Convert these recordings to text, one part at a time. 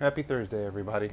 Happy Thursday, everybody.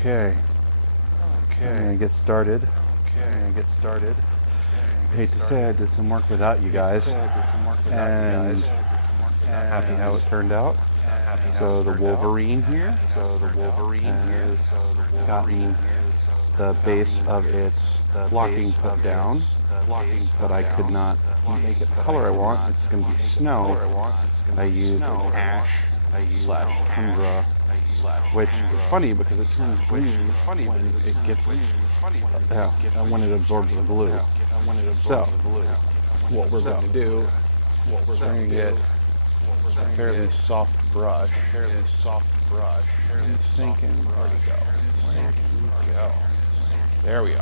Okay. I'm gonna get started. Hate to say I did some work without you guys, and happy how it turned out. So the Wolverine here has gotten the base of its blocking put down, but I could not make it the color I want. It's going to be snow. I used ash / tundra, which is funny because it turns green when it gets when it absorbs the glue. So what we're going to do, we're going to get a fairly soft brush. And sink in. Where'd it go? There we are.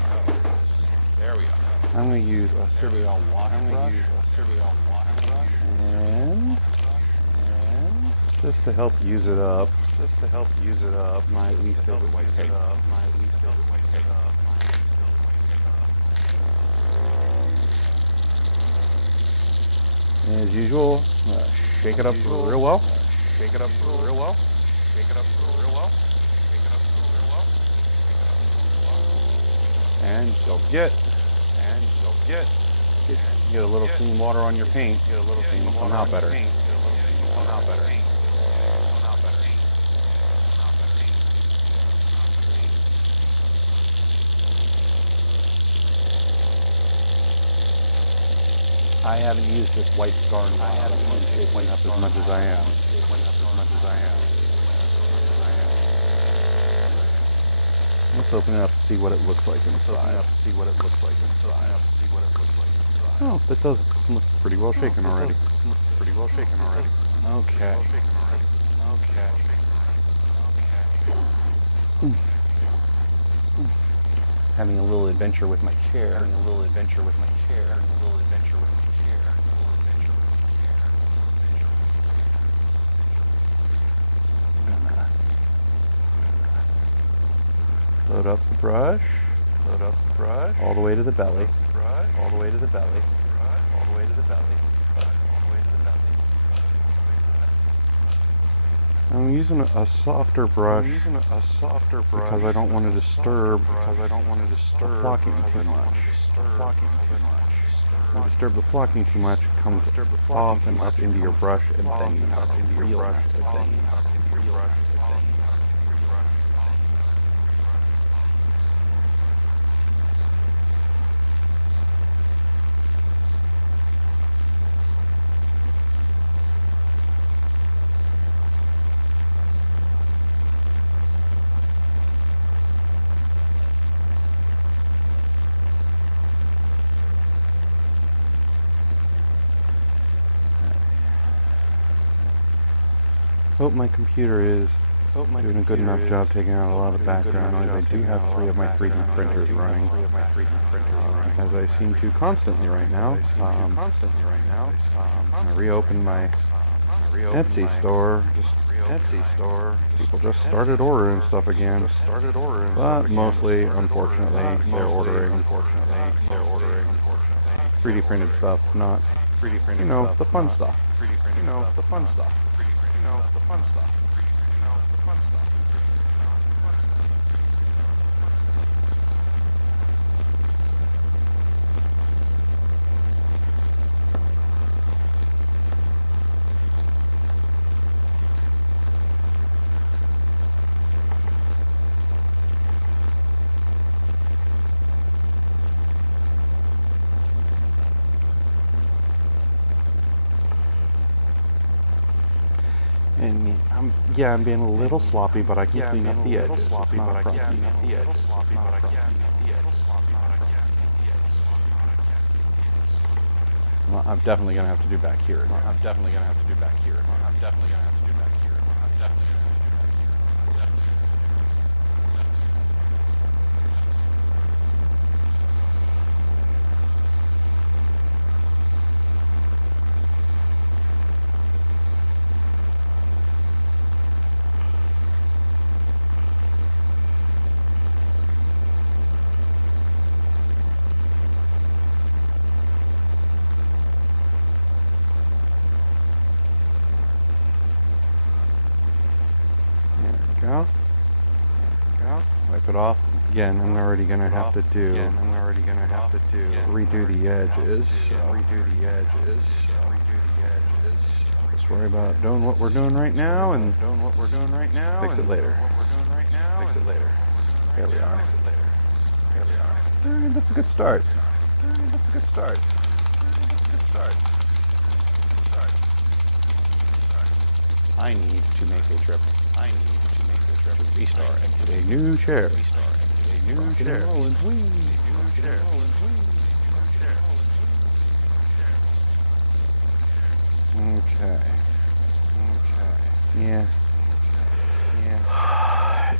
I'm going to use a cereal wash brush. And just to help use it up, my least favorite white paint. As usual, shake it up real well. And don't forget, get a little clean water on your paint. It'll come out better. I haven't used this white scar in a while. I haven't used it up as much as I am. Let's open it up to see what it looks like inside. Oh, that does look pretty well shaken already. Okay. Having a little adventure with my chair. Having a little adventure with my chair. Having a little adventure with my chair. Having a little adventure with my chair. Load up the brush. Load up the brush. All the way to the belly. Brush. All the way to the belly. Brush. All the way to the belly. Brush. All the way to the belly. I'm using a softer brush. I'm using a softer brush because I don't want to disturb. Because I don't want to disturb flocking too much. If you disturb the flocking too much, it comes off and up into your brush, and then you have a real mess. Hope my computer is doing a good enough job taking out a lot of background noise. I do have 3 of my 3D printers running, as I seem to constantly right now. I reopened my Etsy store. People just started ordering stuff again. But mostly, unfortunately, they're ordering 3D printed stuff, not, you know, the fun stuff. Yeah, I'm being a little sloppy, but I can clean up the edges. Well, I'm definitely gonna have to do back here. Again, I'm already gonna have to redo the edges. Just worry about doing what we're doing right now and fix it later. There we are. That's a good start. I need to make a trip. To restart a new chair. Okay. Yeah.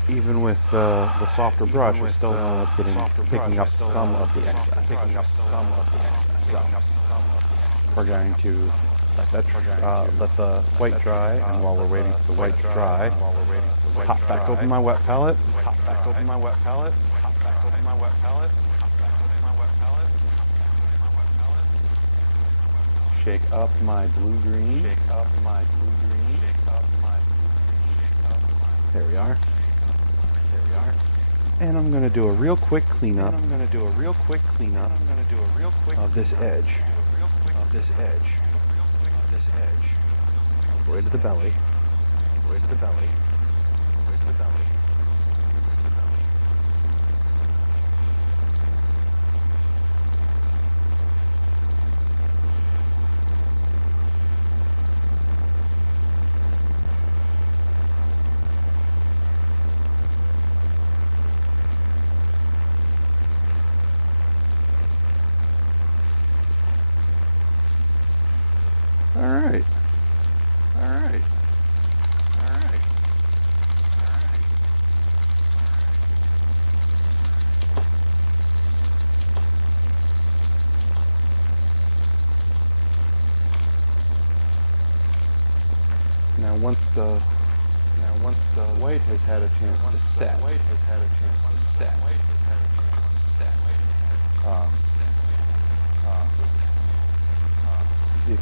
Even with the softer brush, we still know it's picking up some of the excess. So we're going to let the white dry, and while we're waiting for the white to dry, hop back over my wet palette. Shake up my blue-green. There we are. And I'm going to do a real quick cleanup of this edge. Way to the belly.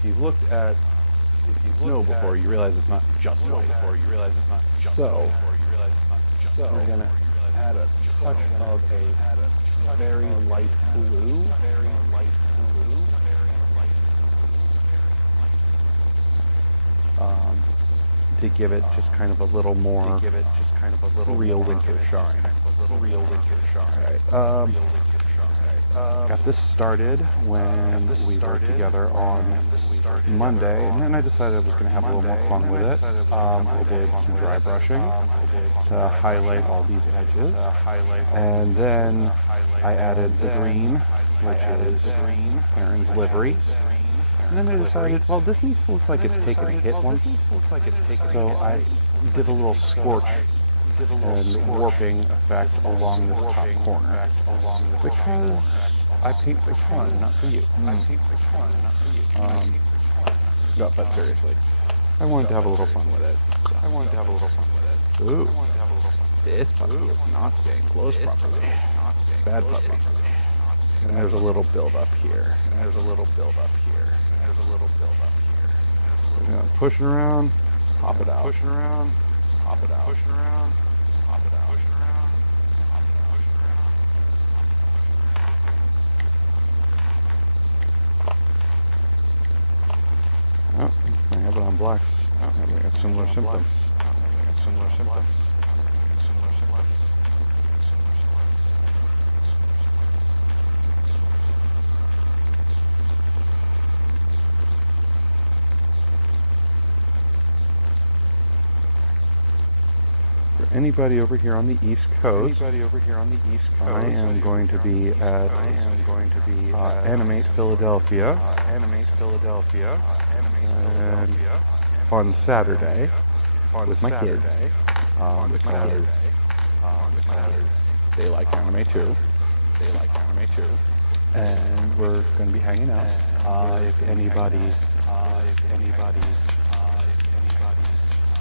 you've looked at snow before, you realize it's not just white. So we're gonna add a touch of a very light blue. To give it just kind of a little more real winter shine. Alright, got this started when we were together on Monday, and then I decided I was going to have a little more fun with it. I did some dry brushing to highlight all these edges, and then I added the green, which is Aaron's livery. And then I decided, well, this needs to look like it's taken a hit once. So I did a little scorch and warping effect along the top corner, because I paint for fun, not for you. No, but seriously, I wanted to have a little fun with it. Ooh, this puppy is not staying close properly. Bad puppy. And there's a little build up here. Pushing around, pop it out. Oh, I have it on blacks. I got similar symptoms. Anybody over here on the East Coast, I am going to be at Animate Philadelphia and on Saturday with my kids. Because they like anime too. And we're going to be hanging out. If anybody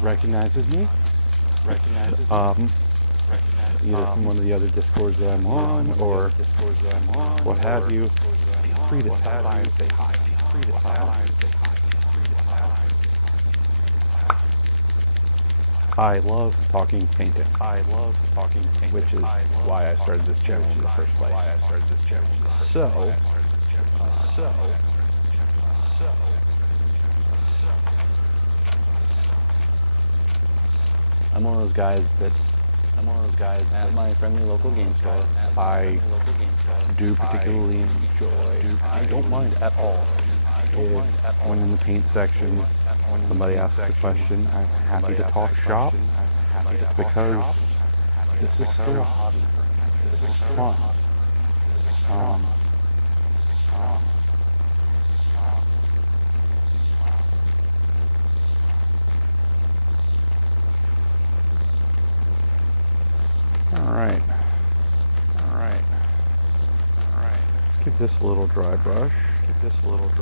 recognizes me, either from one of the other Discords that I'm on, or what have you, feel free to stop by and say hi. I love talking painting, which is why I started this channel in the first place. So, I'm one of those guys that at my friendly local game store, I do particularly enjoy. I don't mind at all if when in the paint section somebody asks a question, I'm happy to talk shop, because this is still a hobby. This is fun. This little dry brush. Just a little bit.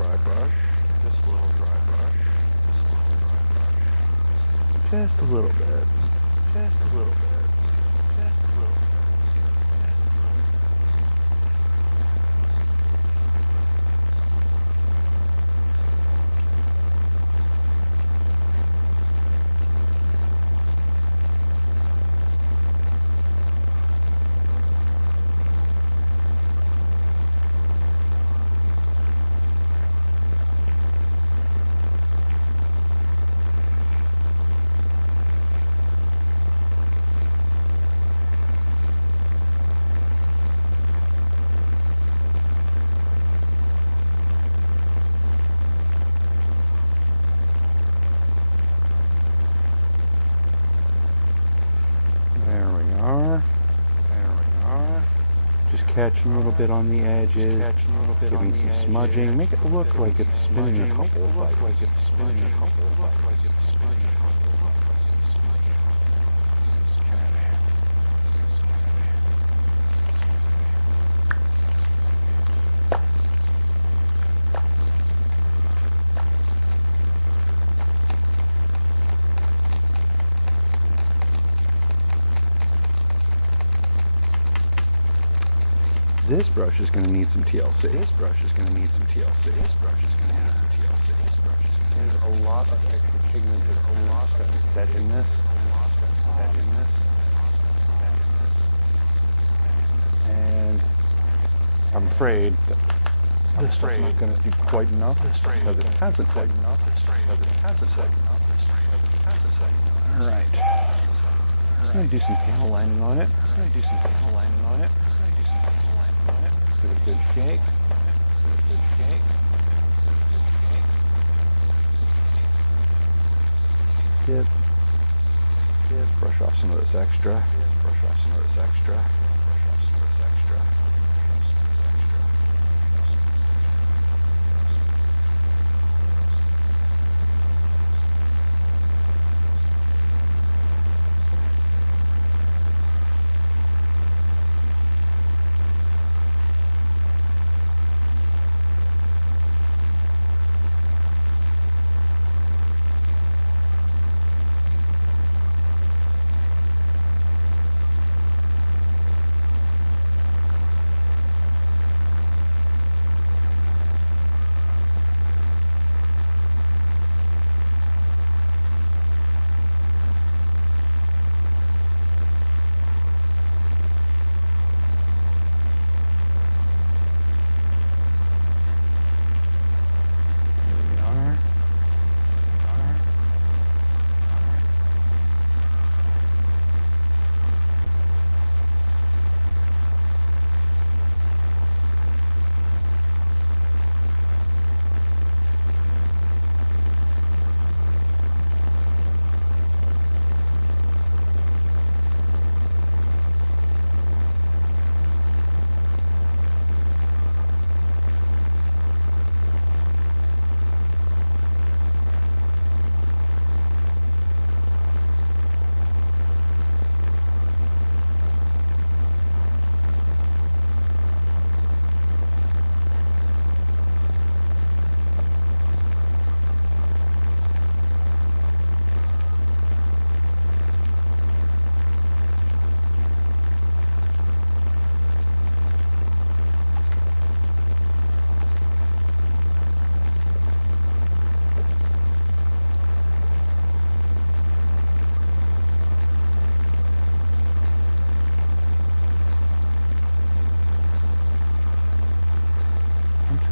Catching a little bit on the edges, giving some smudging, make it look like it's spinning a couple of lights. This brush is going to need some TLC. because it hasn't tightened up. Alright. I'm going to do some panel lining on it. Give it a good shake. Brush off some of this extra.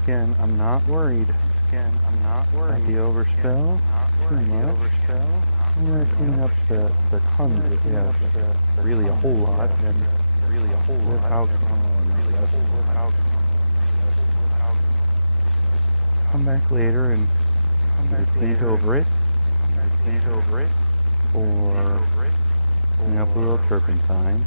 Again, I'm not worried. About the overspill. Too much. I'm going to clean up the tons that we have. Really a whole lot. And how come back later and paint over it. Or clean up a little turpentine.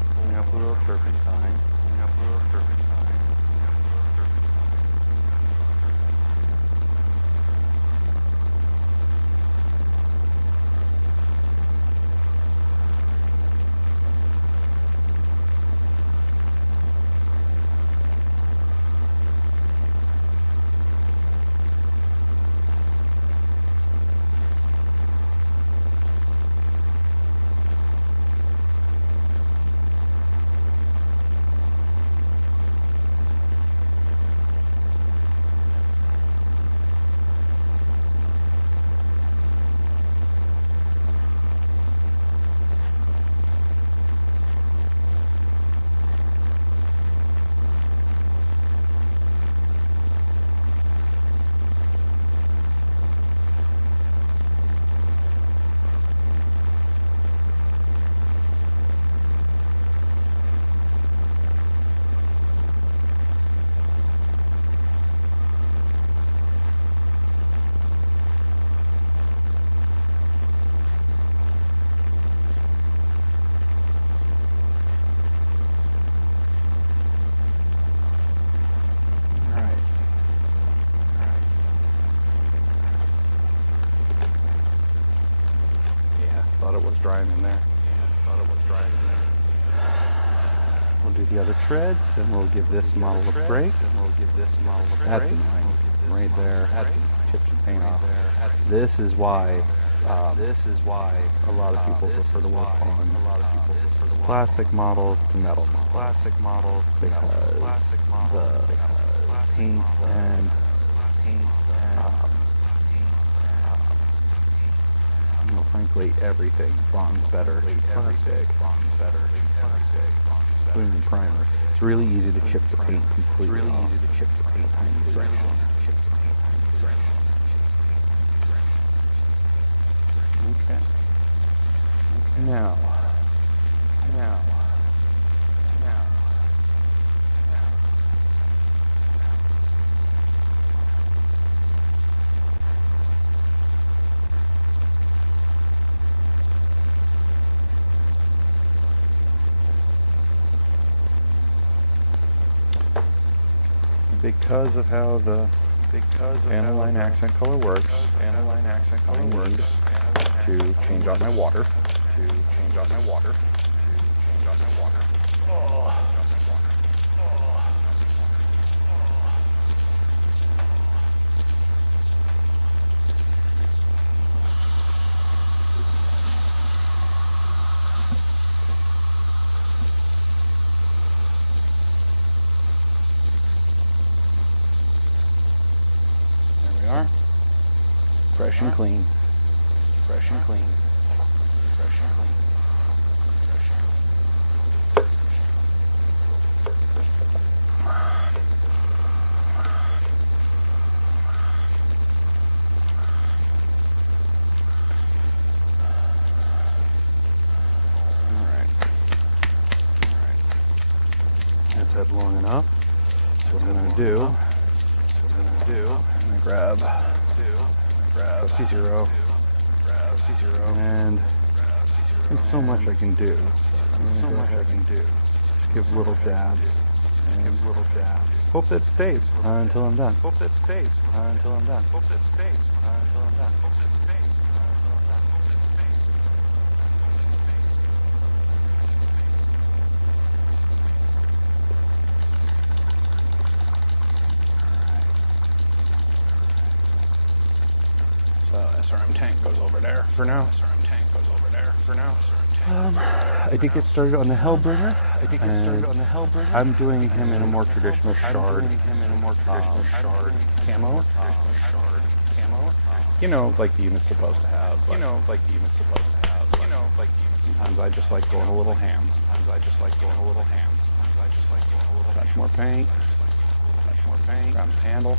Treads, then we'll give this model a break. That's in line, right there. That's chips and paint off. This is why a lot of people prefer to work on plastic models to metal models. Because the paint and frankly everything bonds better to plastic. Including the primer. It's really easy to chip the paint completely off. because of how the aniline accent color works, I need to change out my water. Fresh and clean. That's that blowing it up. So what I'm going to do, I'm going to grab C0, and there's so much I can do. Just give little dabs. Hope that stays until I'm done. SRM tank goes over there for now. I did get started on the Hellbringer. I'm doing him in a more traditional shard camo. You know, like the unit's supposed to have. Sometimes I just like going a little ham. Touch more paint. Around the handle.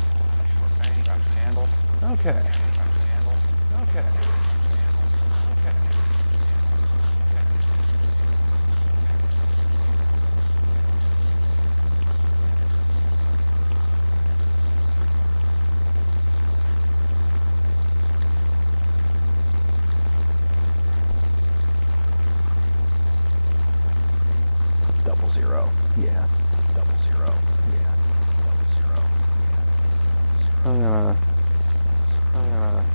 Okay.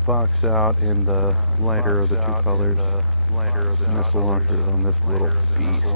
Box out in the lighter of the two colors. Missile launchers on this little beast.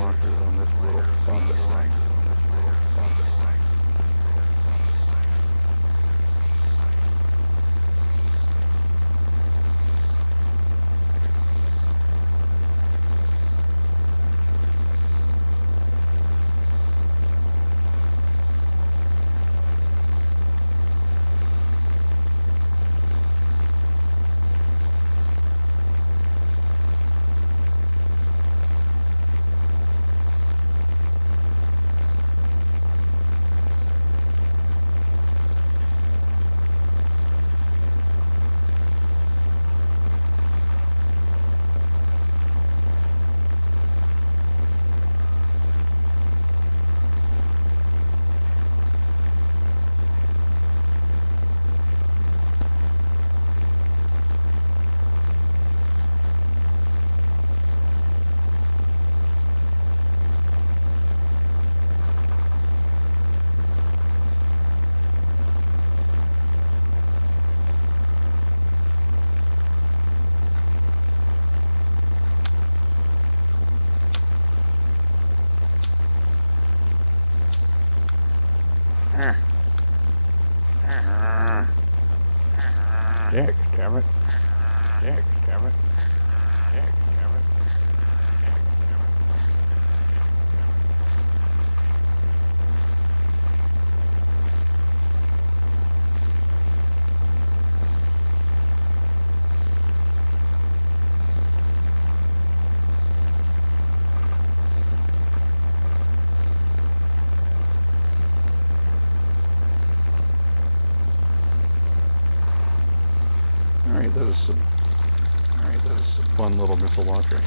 Fun little missile launcher.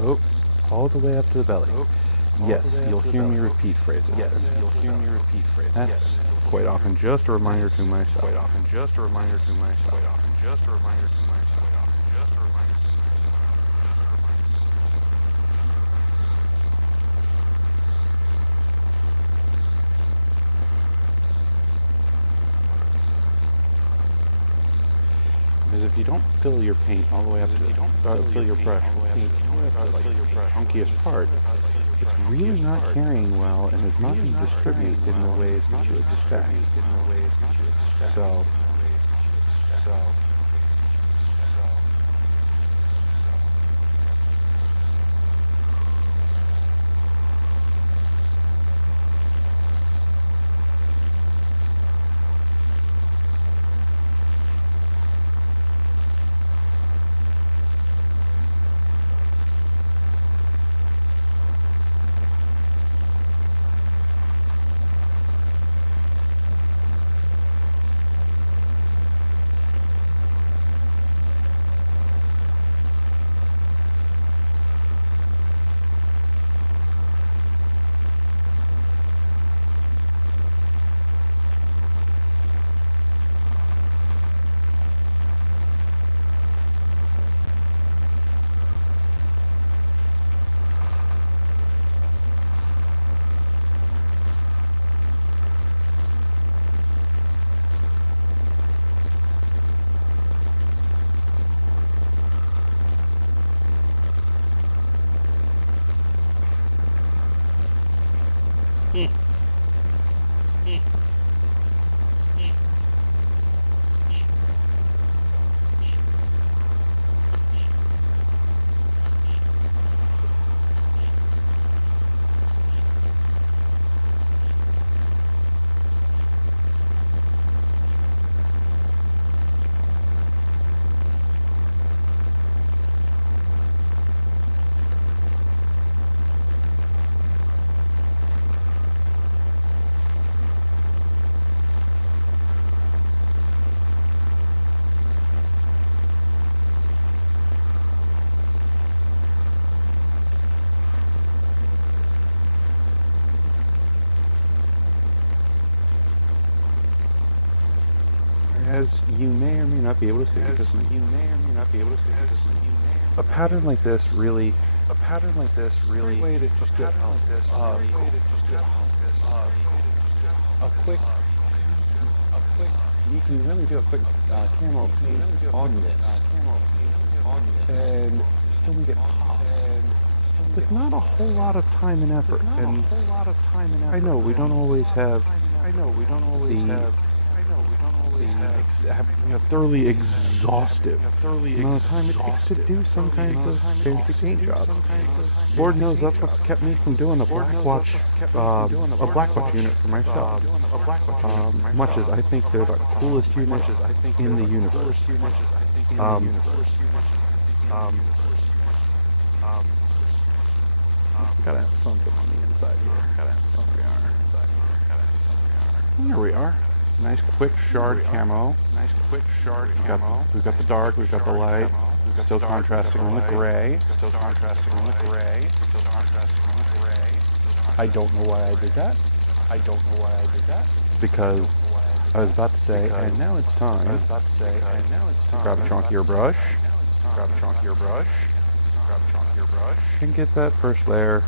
Oh, all the way up to the belly. Yes, you'll hear me repeat phrases. That's quite often just a reminder to myself. is not carrying well and is not going to distribute in the ways that you expect. So. As you may or may not be able to see, a pattern like this really, way to just get a quick, you can really do a quick camo paint on this, and still get pops with not a whole lot of time and effort. And I know we don't always have thoroughly exhaustive amount of time it takes to do some kinds of fancy paint jobs. Lord knows that's what's kept me from doing a Blackwatch unit for myself. Much as I think they're the coolest unit in the universe. Gotta have something on the inside here. Here we are. Nice quick shard camo. We've got the dark, we've got the light, still contrasting on the gray. I don't know why I did that. Because I was about to say, and now it's time to grab a chunkier brush. And get that first layer.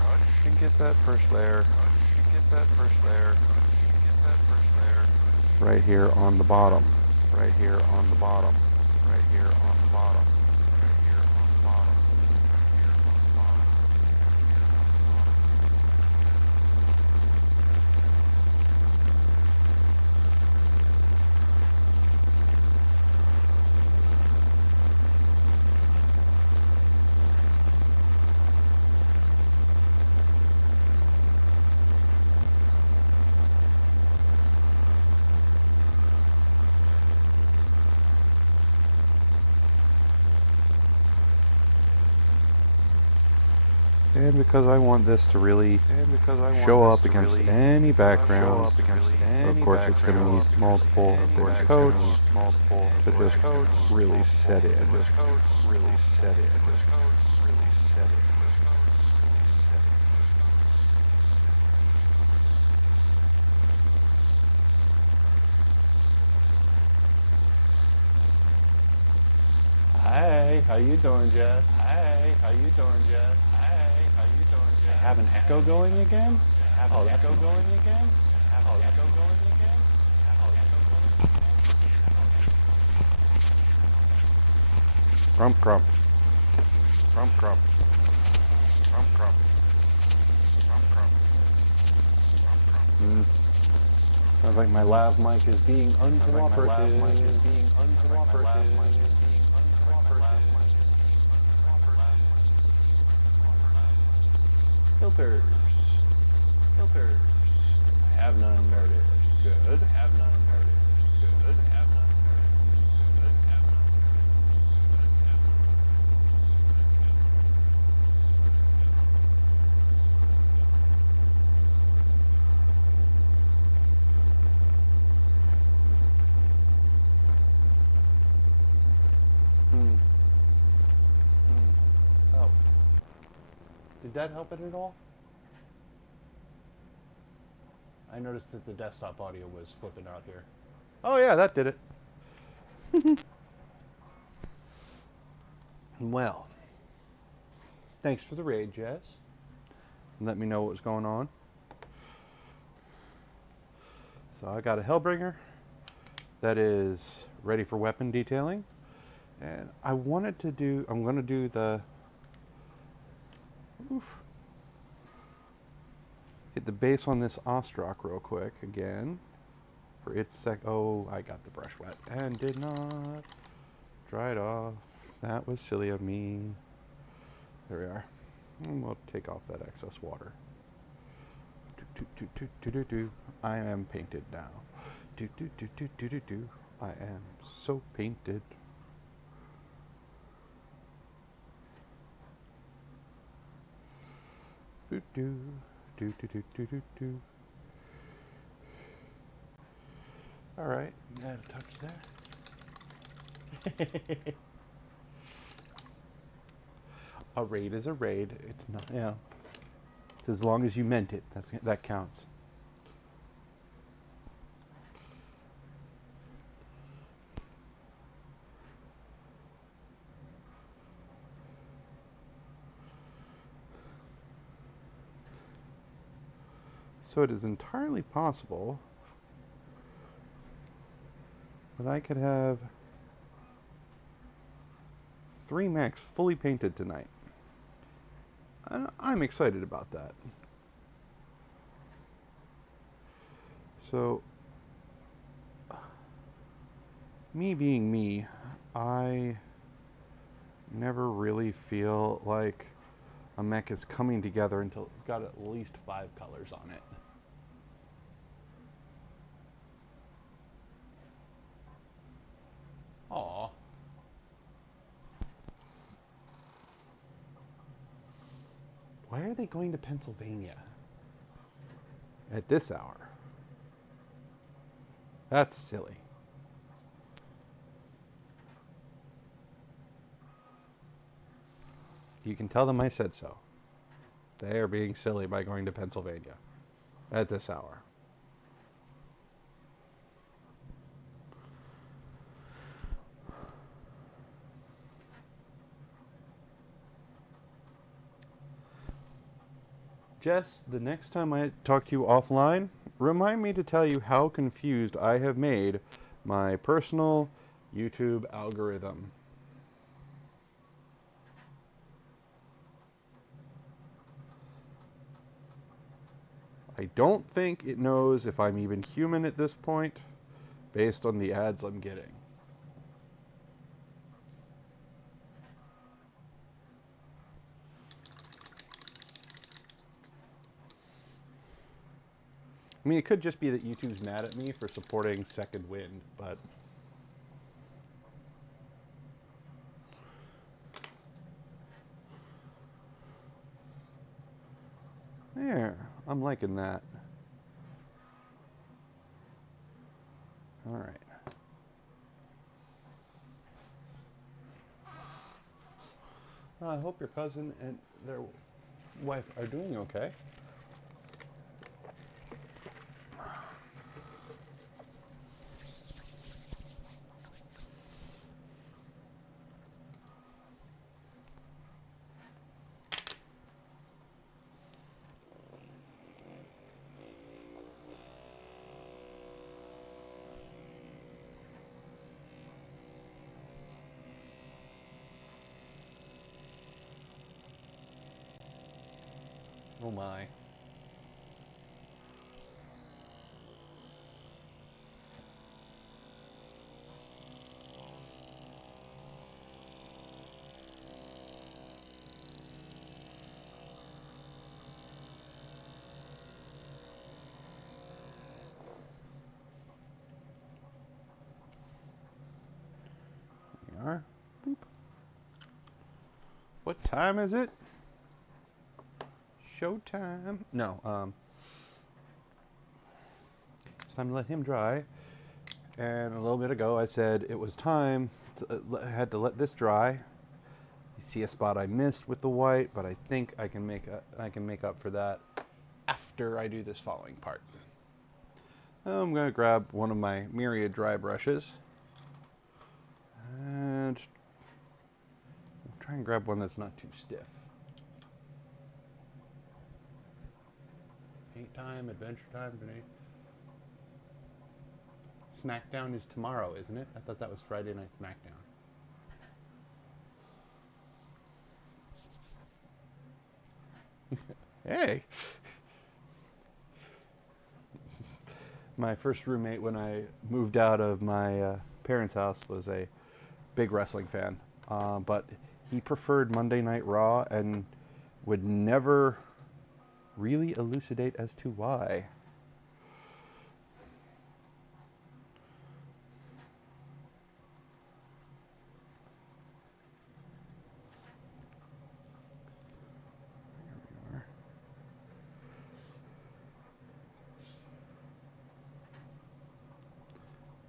Right here on the bottom. And because I want this to really show up against any background, of course it's going to need multiple coats to just really set it. Hey, how you doing, Jess? Have an echo going again? Crump. lav mic is being uncooperative. Filters. Filters. Have none. There it is. Good. Have none. There it is. Good. Have none. There it is. Good. Have none. Oh. Did that help it at all? I noticed that the desktop audio was flipping out here. Oh yeah, that did it. Well, thanks for the raid, Jess. Let me know what was going on. So I got a Hellbringer that is ready for weapon detailing. And I'm going to do the, hit the base on this Ostrock real quick again. For its oh, I got the brush wet and did not dry it off. That was silly of me. There we are. And we'll take off that excess water. I am painted now. I am so painted. All right, got a touch there. A raid is a raid. It's not, you know, it's as long as you meant it. That counts. So it is entirely possible that I could have 3 mechs fully painted tonight. I'm excited about that. So, me being me, I never really feel like a mech is coming together until it's got at least 5 colors on it. Aww. Why are they going to Pennsylvania at this hour? That's silly. You can tell them I said so. They are being silly by going to Pennsylvania at this hour. Jess, the next time I talk to you offline, remind me to tell you how confused I have made my personal YouTube algorithm. I don't think it knows if I'm even human at this point, based on the ads I'm getting. I mean, it could just be that YouTube's mad at me for supporting Second Wind, but... There, I'm liking that. All right. I hope your cousin and their wife are doing okay. Oh my. What time is it? Showtime. No, it's time to let him dry. And a little bit ago I said it was time to, I had to let this dry. You see a spot I missed with the white, but I think I can make up for that after I do this following part. I'm going to grab one of my Myriad dry brushes and try and grab one that's not too stiff. Paint time, adventure time, SmackDown is tomorrow, isn't it? I thought that was Friday Night SmackDown. Hey! My first roommate when I moved out of my parents' house was a big wrestling fan, but he preferred Monday Night Raw and would never really elucidate as to why.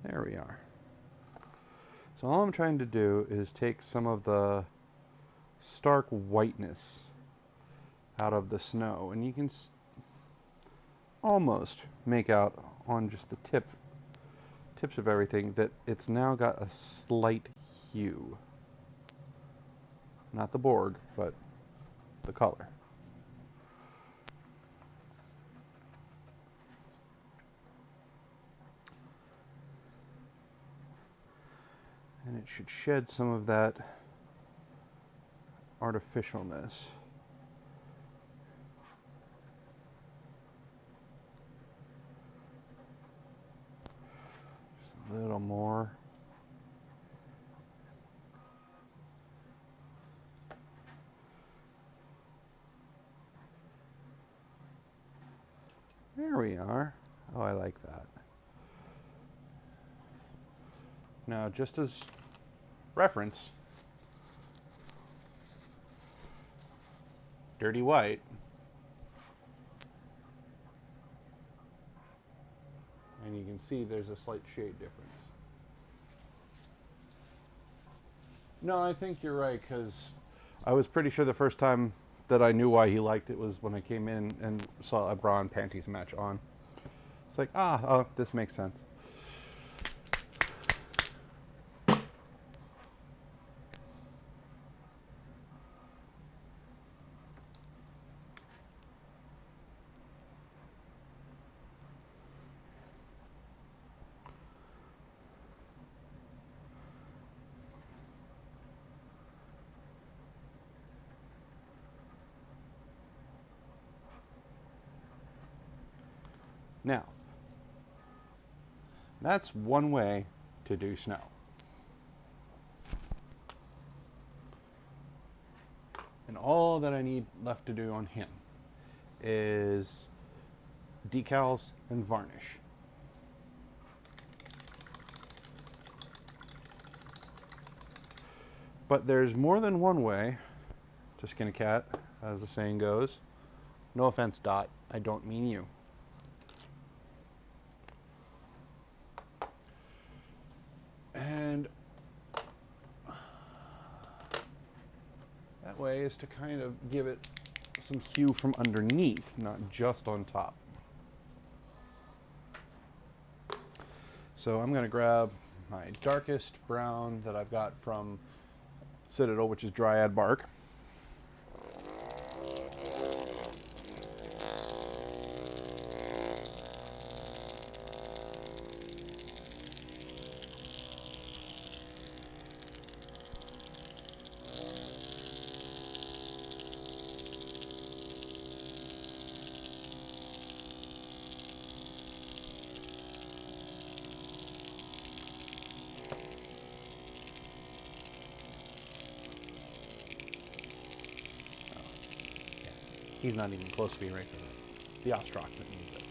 There we are. So all I'm trying to do is take some of the stark whiteness out of the snow, and you can almost make out on just the tips of everything that it's now got a slight hue. Not the Borg, but the color. And it should shed some of that artificialness. Just a little more. There we are. Oh, I like that. Now, just as reference, dirty white, and you can see there's a slight shade difference. No, I think you're right, because I was pretty sure the first time that I knew why he liked it was when I came in and saw a bra and panties match on. It's like, oh, this makes sense. Now, that's one way to do snow. And all that I need left to do on him is decals and varnish. But there's more than one way to skin a cat, as the saying goes. No offense, Dot, I don't mean you. And that way is to kind of give it some hue from underneath, not just on top. So I'm going to grab my darkest brown that I've got from Citadel, which is Dryad Bark. He's not even close to being ready for this. It's the Ostrock that needs it.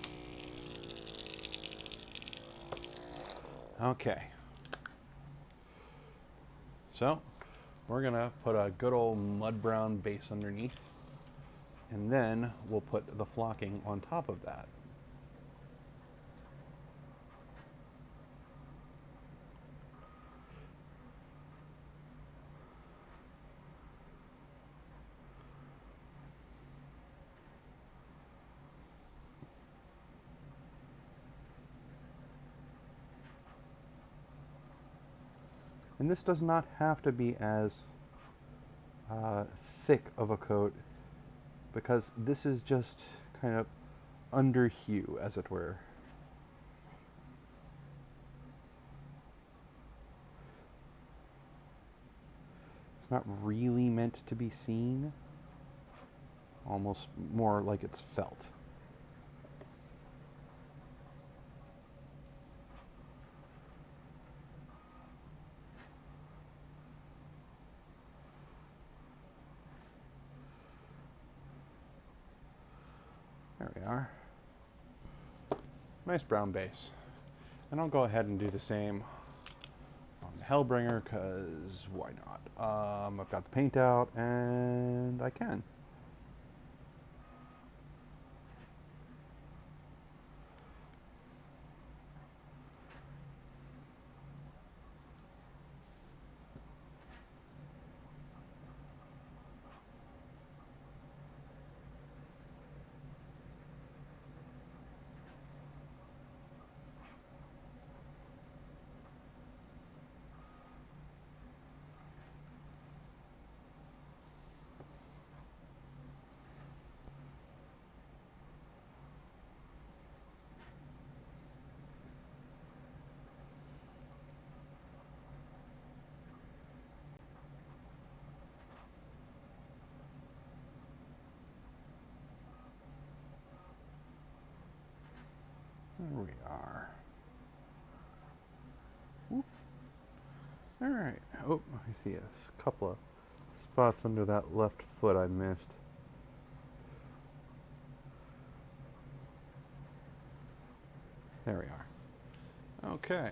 Okay. So, We're gonna put a good old mud brown base underneath, and then we'll put the flocking on top of that. And this does not have to be as thick of a coat, because this is just kind of under hue, as it were. It's not really meant to be seen, almost more like it's felt. There we are. Nice brown base. And I'll go ahead and do the same on the Hellbringer, because why not? I've got the paint out, and I can. There we are. Whoop. All right. Oh, I see a couple of spots under that left foot I missed. There we are. Okay.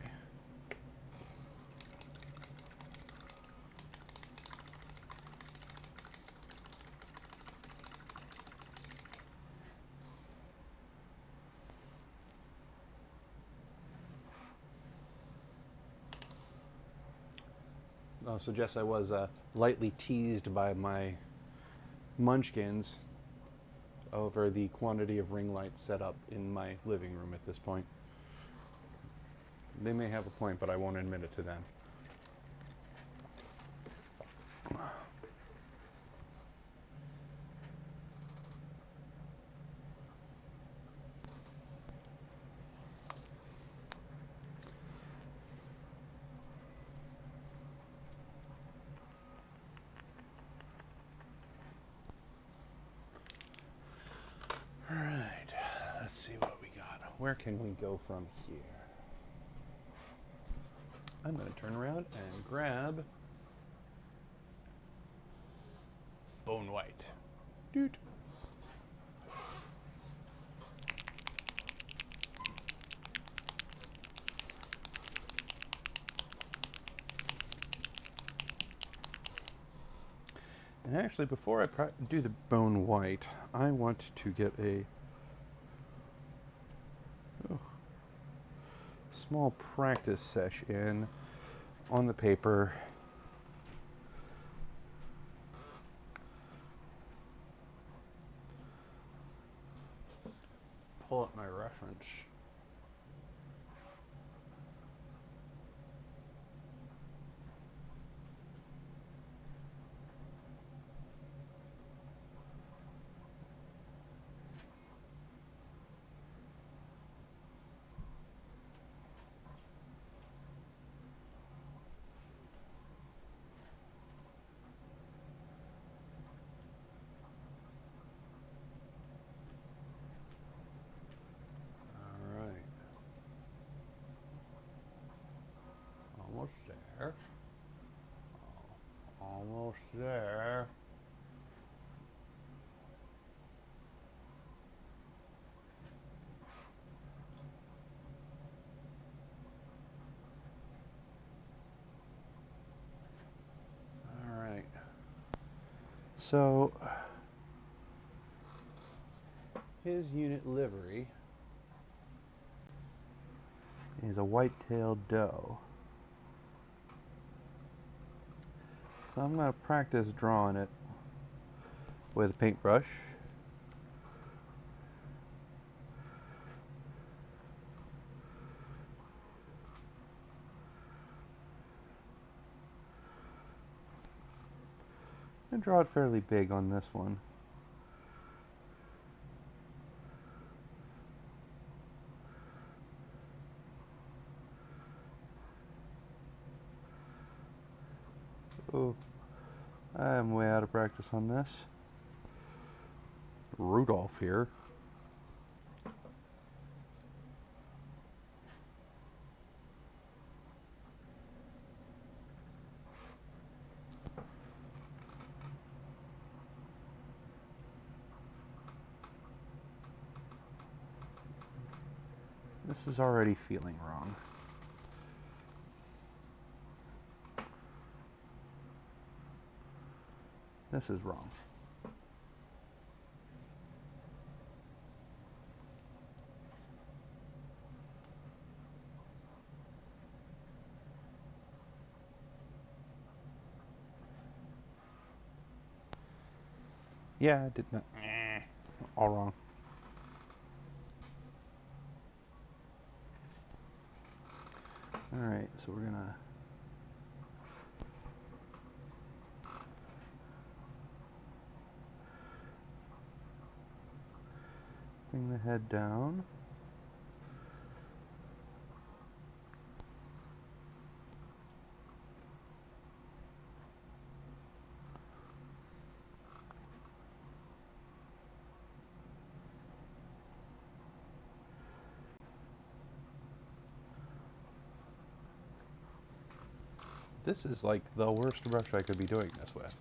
I'll suggest I was lightly teased by my munchkins over the quantity of ring lights set up in my living room at this point. They may have a point, but I won't admit it to them. Alright, let's see what we got. Where can we go from here? I'm going to turn around and grab Bone White. Doot. And actually, before I do the Bone White, I want to get a small practice sesh in on the paper. Pull up my reference. So his unit livery is a white-tailed doe. So I'm going to practice drawing it with a paintbrush. I'm going to draw it fairly big on this one. Oh, I'm way out of practice on this. Rudolph here. This is already feeling wrong. This is wrong. Yeah, I did not. All wrong. Alright, so we're gonna bring the head down. This is like the worst brush I could be doing this with.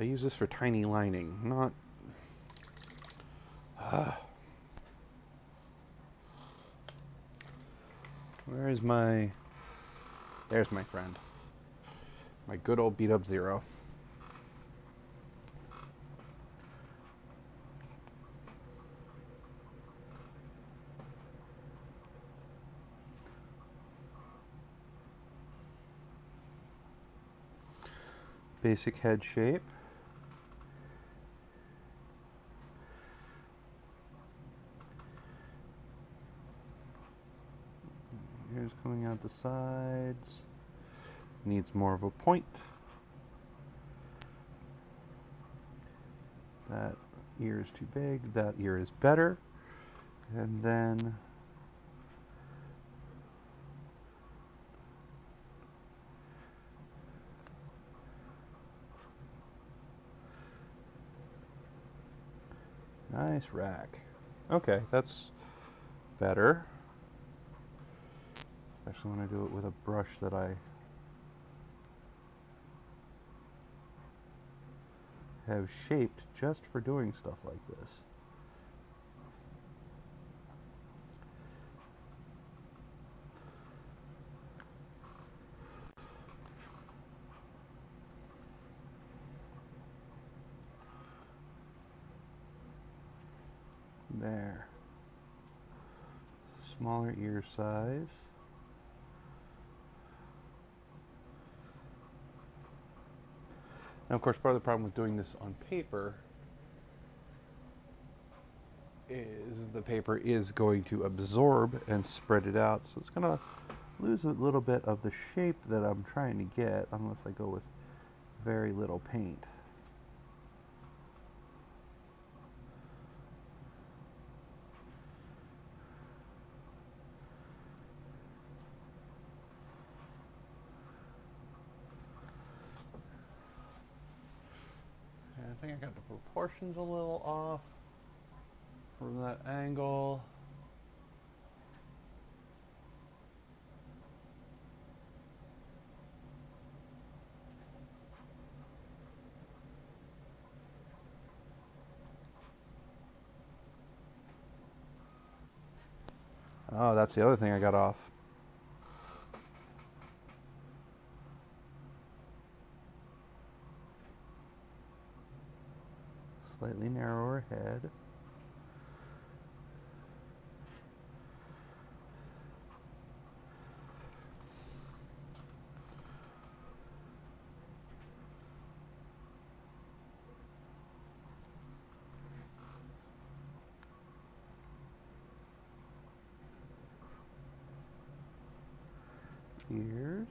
I use this for tiny lining, not... Where is my... There's my friend. My good old beat up Zero. Basic head shape. Ears coming out the sides. Needs more of a point. That ear is too big. That ear is better. And then nice rack. Okay, that's better. Especially when I do it with a brush that I have shaped just for doing stuff like this. There. Smaller ear size. Now, of course, part of the problem with doing this on paper is the paper is going to absorb and spread it out, so it's going to lose a little bit of the shape that I'm trying to get unless I go with very little paint. I think I got the proportions a little off from that angle. Oh, that's the other thing I got off. forehead. Ears.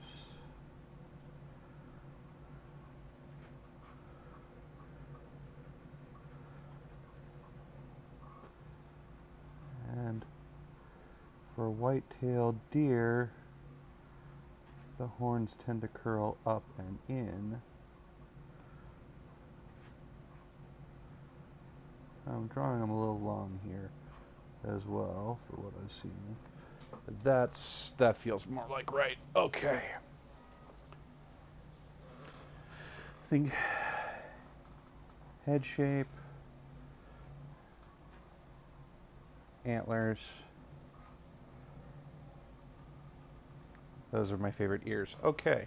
And for a white-tailed deer, the horns tend to curl up and in. I'm drawing them a little long here as well for what I've seen. That feels more like right. Okay. I think head shape, antlers. Those are my favorite ears. Okay.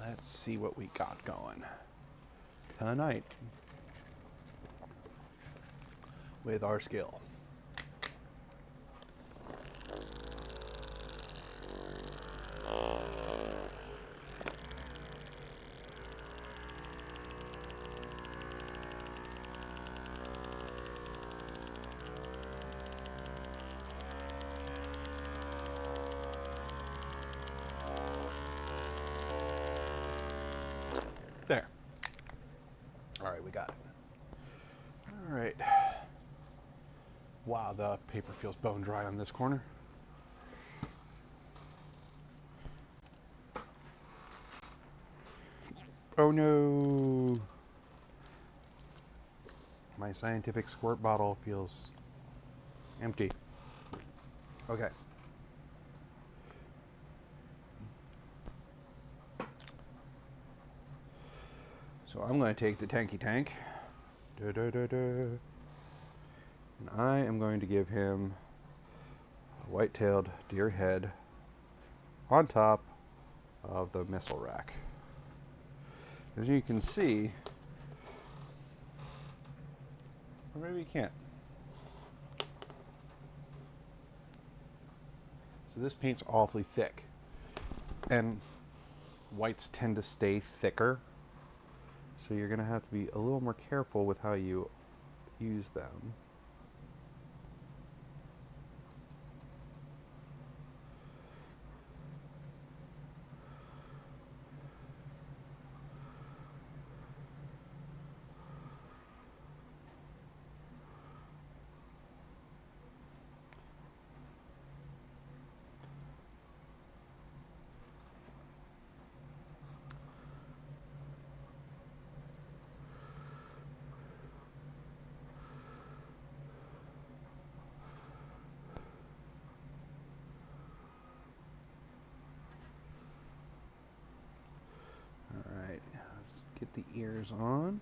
Let's see what we got going tonight with our skill. There. All right, we got it. All right. Wow, the paper feels bone dry on this corner. Oh no. My scientific squirt bottle feels empty. Okay. So I'm going to take the tanky tank. And I am going to give him a white-tailed deer head on top of the missile rack. As you can see, or maybe you can't. So this paint's awfully thick, and whites tend to stay thicker, so you're going to have to be a little more careful with how you use them. Alright, let's get the ears on.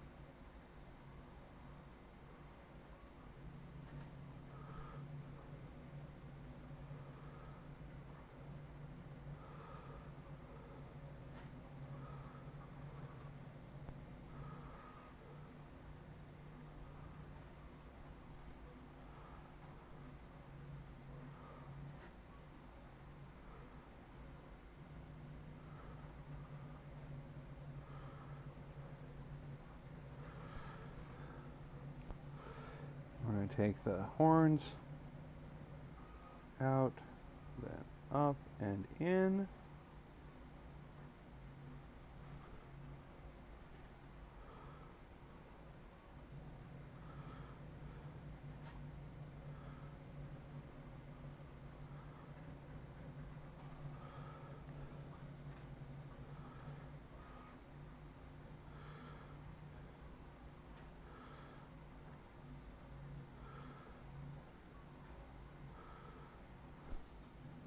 I'm going to take the horns out, then up and in.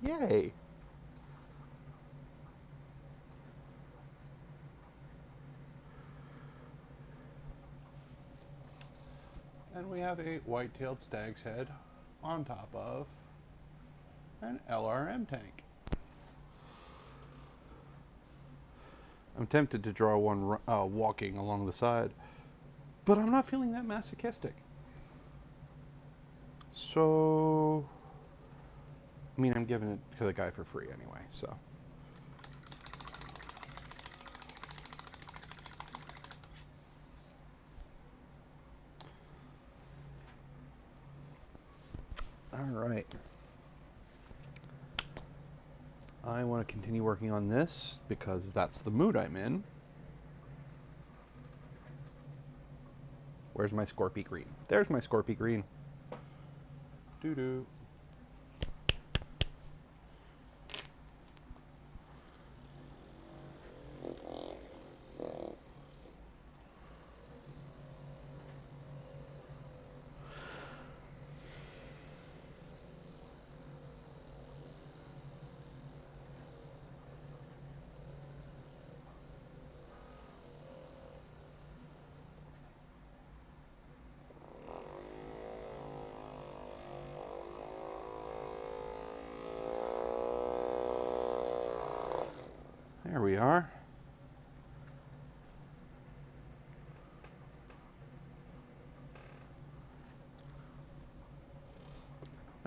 Yay! And we have a white-tailed stag's head on top of an LRM tank. I'm tempted to draw one walking along the side, but I'm not feeling that masochistic. So, I mean, I'm giving it to the guy for free anyway, so. All right. I want to continue working on this because that's the mood I'm in. Where's my Scorpy green? There's my Scorpy green. Doo-doo. There we are.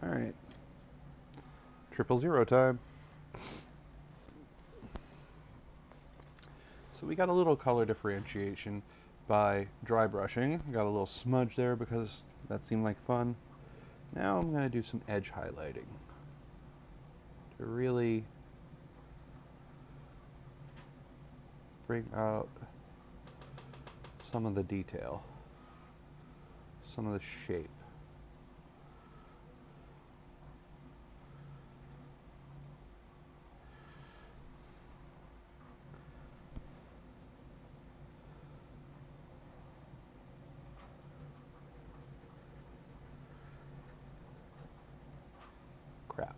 All right. 000 time. So we got a little color differentiation by dry brushing. Got a little smudge there because that seemed like fun. Now I'm going to do some edge highlighting to really bring out some of the detail, some of the shape. Crap.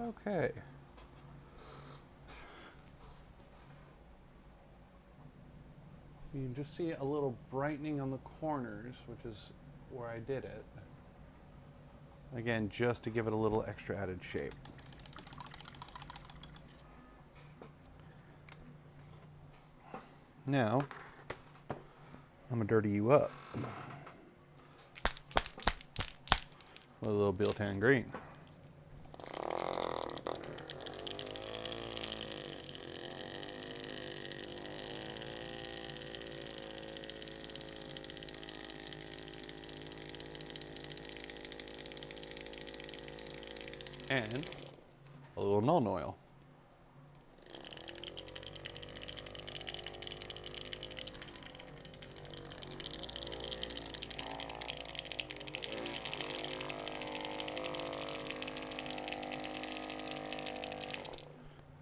Okay. You can just see a little brightening on the corners, which is where I did it. Again, just to give it a little extra added shape. Now, I'm gonna dirty you up with a little Biltan green. And a little Nuln Oil.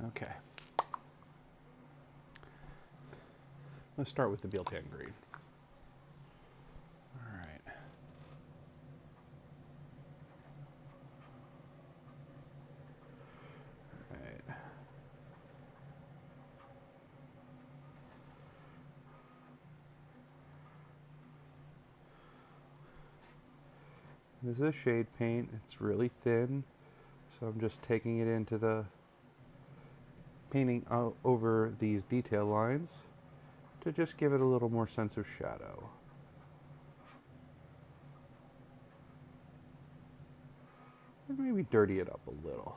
Okay. Let's start with the Biltan green. All right. This is a shade paint. It's really thin, so I'm just taking it into the painting out over these detail lines to just give it a little more sense of shadow. And maybe dirty it up a little.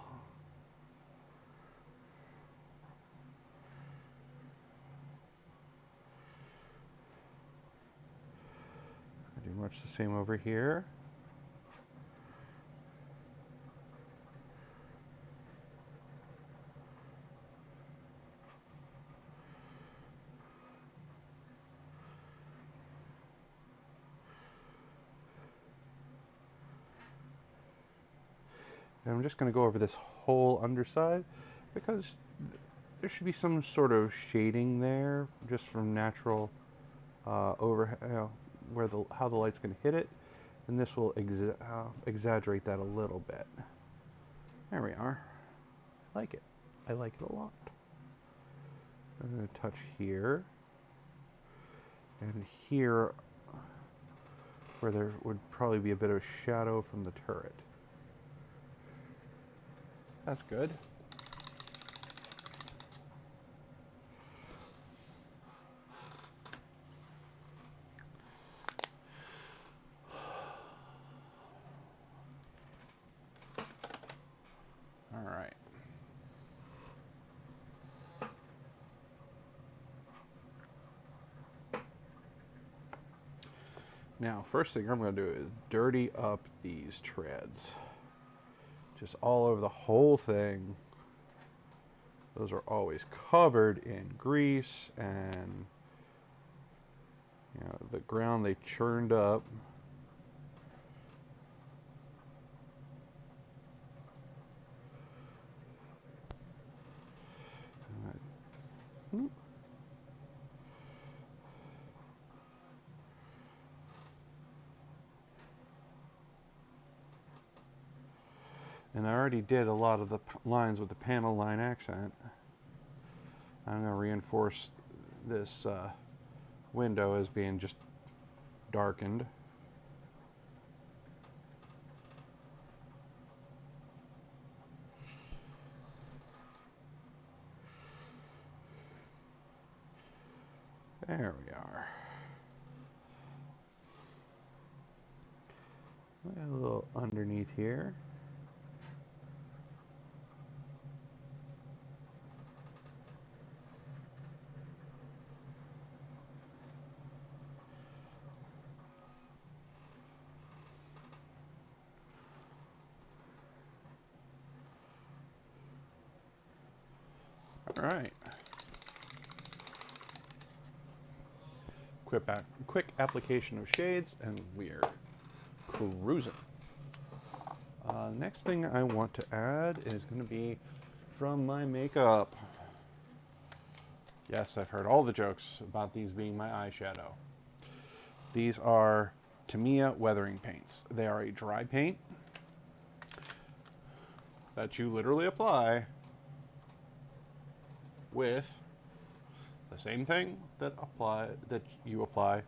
much the same over here. And I'm just going to go over this whole underside because there should be some sort of shading there just from natural where how the light's going to hit it, and this will exaggerate that a little bit. There we are. I like it. I like it a lot. I'm going to touch here and here where there would probably be a bit of shadow from the turret. That's good. All right. Now, first thing I'm going to do is dirty up these treads. Just all over the whole thing. Those are always covered in grease and the ground they churned up. And I already did a lot of the lines with the panel line accent. I'm going to reinforce this window as being just darkened. There we are. A little underneath here. All right. Quick application of shades, and we're cruising. Next thing I want to add is going to be from my makeup. Yes, I've heard all the jokes about these being my eyeshadow. These are Tamiya weathering paints. They are a dry paint that you literally apply with the same thing that you apply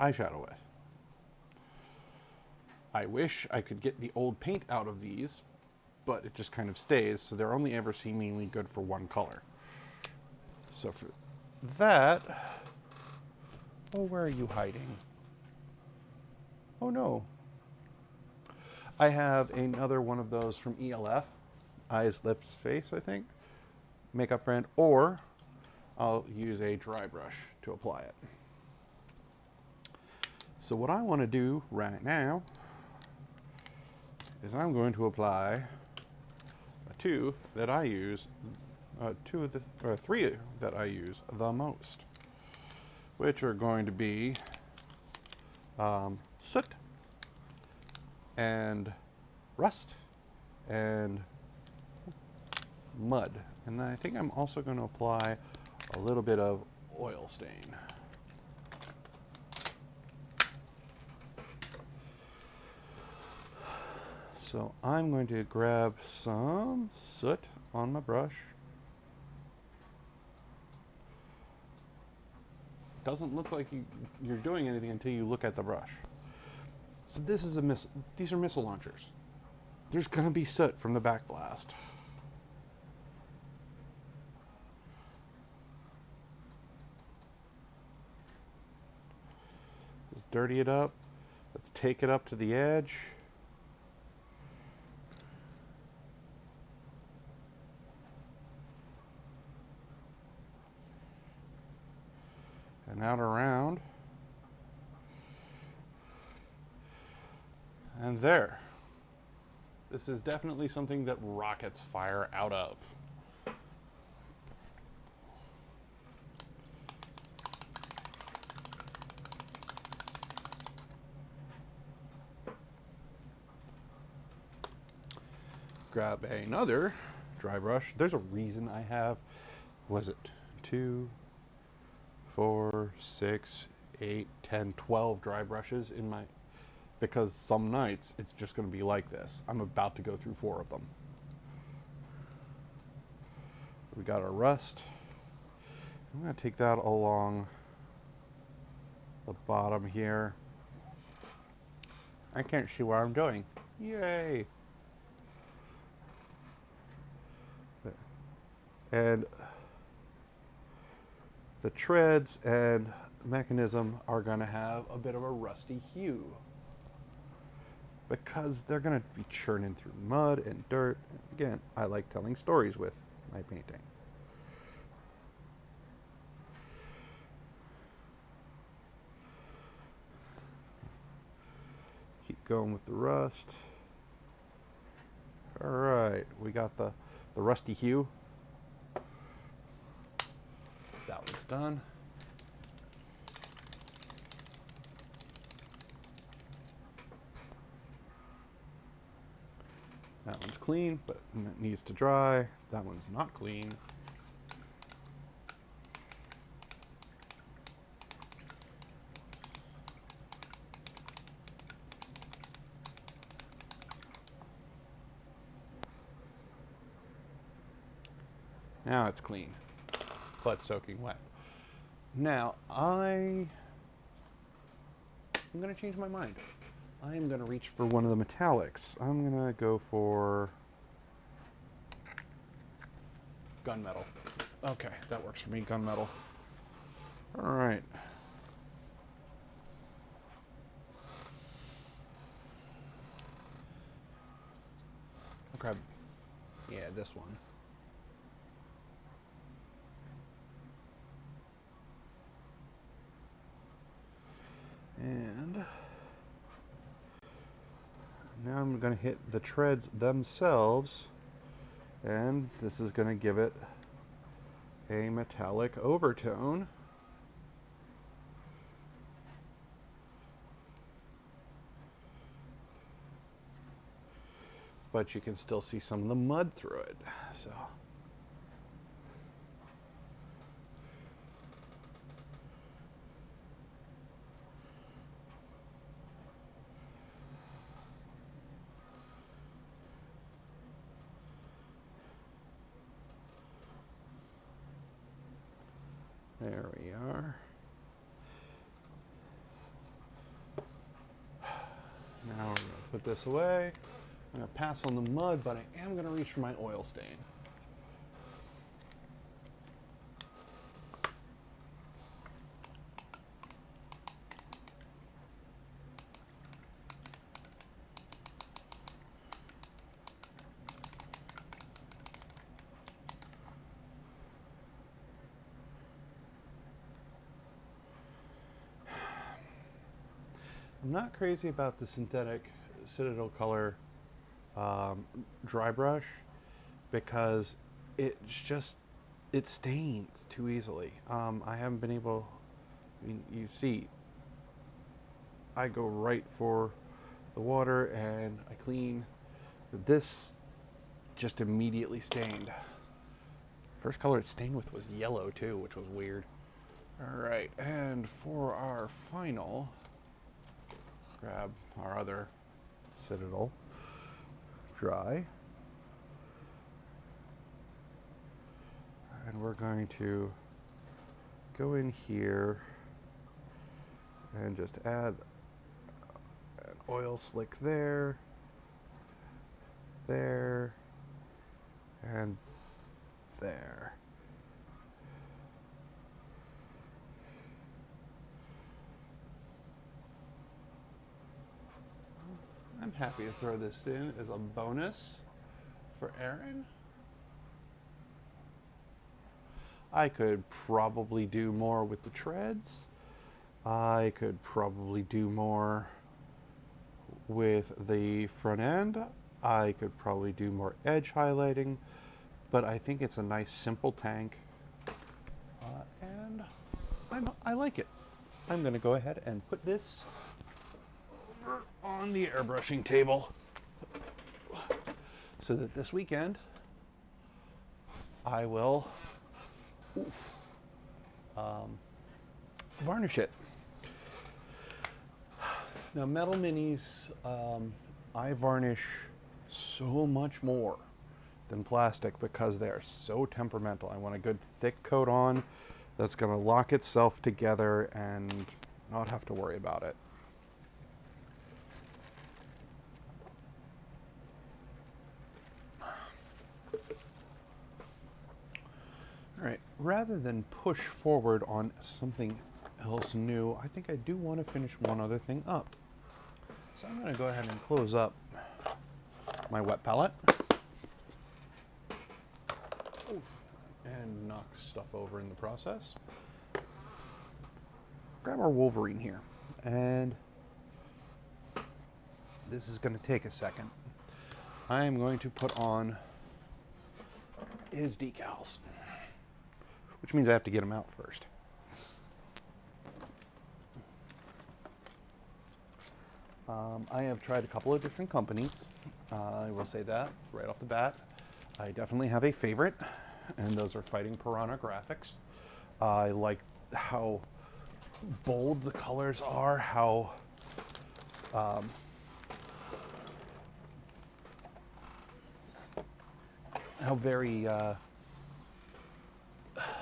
eyeshadow with. I wish I could get the old paint out of these, but it just kind of stays, so they're only ever seemingly good for one color. So for that, oh, where are you hiding? Oh no. I have another one of those from ELF, Eyes, Lips, Face, I think, makeup brand, or I'll use a dry brush to apply it. So what I want to do right now is I'm going to apply two that I use, three that I use the most, which are going to be soot and rust and mud. And I think I'm also going to apply a little bit of oil stain. So I'm going to grab some soot on my brush. Doesn't look like you're doing anything until you look at the brush. So this is these are missile launchers. There's gonna be soot from the backblast. Let's dirty it up. Let's take it up to the edge. And out around. And there. This is definitely something that rockets fire out of. Grab another dry brush. There's a reason I have, what is it, 2, 4, 6, 8, 10, 12 dry brushes in my, because some nights it's just going to be like this. I'm about to go through 4 of them. We got our rust. I'm going to take that along the bottom here. I can't see what I'm doing. Yay! And the treads and mechanism are going to have a bit of a rusty hue because they're going to be churning through mud and dirt. Again, I like telling stories with my painting. Keep going with the rust. All right, we got the rusty hue. That one's done. That one's clean, but it needs to dry. That one's not clean. Now it's clean, but soaking wet. Now I'm going to change my mind. I'm going to reach for one of the metallics. I'm going to go for gunmetal. Okay, that works for me, gunmetal. All right. Okay. Yeah, this one. And now I'm going to hit the treads themselves, and this is going to give it a metallic overtone. But you can still see some of the mud through it. So there we are. Now we're going to put this away. I'm going to pass on the mud, but I am going to reach for my oil stain. I'm not crazy about the synthetic Citadel color dry brush because it stains too easily. I haven't been able, I mean, you see, I go right for the water and I clean. This just immediately stained. First color it stained with was yellow too, which was weird. All right, and for our final, grab our other Citadel dry. And we're going to go in here and just add an oil slick there, there, and there. I'm happy to throw this in as a bonus for Aaron. I could probably do more with the treads. I could probably do more with the front end. I could probably do more edge highlighting, but I think it's a nice simple tank, and I like it. I'm going to go ahead and put this over on the airbrushing table so that this weekend I will varnish it. Now, metal minis, I varnish so much more than plastic because they're so temperamental. I want a good thick coat on that's going to lock itself together and not have to worry about it. All right, rather than push forward on something else new, I think I do want to finish one other thing up. So I'm going to go ahead and close up my wet palette and knock stuff over in the process. Grab our Wolverine here, and this is going to take a second. I am going to put on his decals, which means I have to get them out first. I have tried a couple of different companies. I will say that right off the bat. I definitely have a favorite, and those are Fighting Piranha Graphics. I like how bold the colors are, how very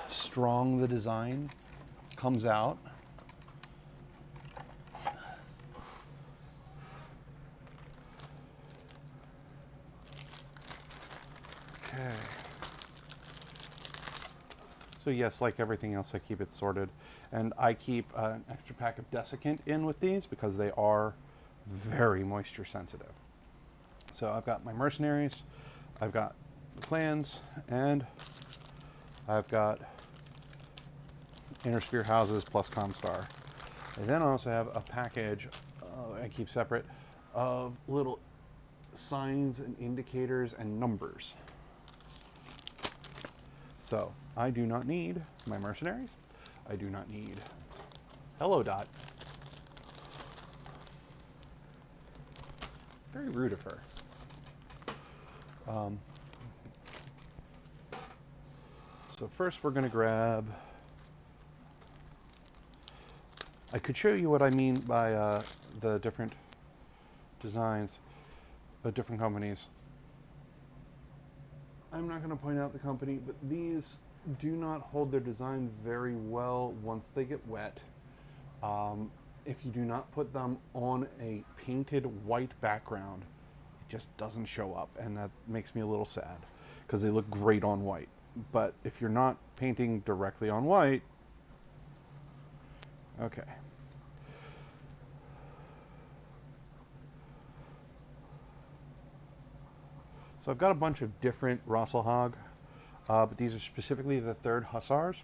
strong the design comes out. Okay. So yes, like everything else, I keep it sorted. And I keep an extra pack of desiccant in with these because they are very moisture sensitive. So I've got my mercenaries, I've got the clans, and I've got Inner Sphere houses plus Comstar. I then also have a package I keep separate of little signs and indicators and numbers. So I do not need my mercenaries. I do not need Hello Dot. Very rude of her. So first we're going to grab, I could show you what I mean by the different designs of different companies. I'm not going to point out the company, but these do not hold their design very well once they get wet. If you do not put them on a painted white background, it just doesn't show up, and that makes me a little sad because they look great on white. But if you're not painting directly on white, okay. So I've got a bunch of different Rosselhag, but these are specifically the 3rd Hussars.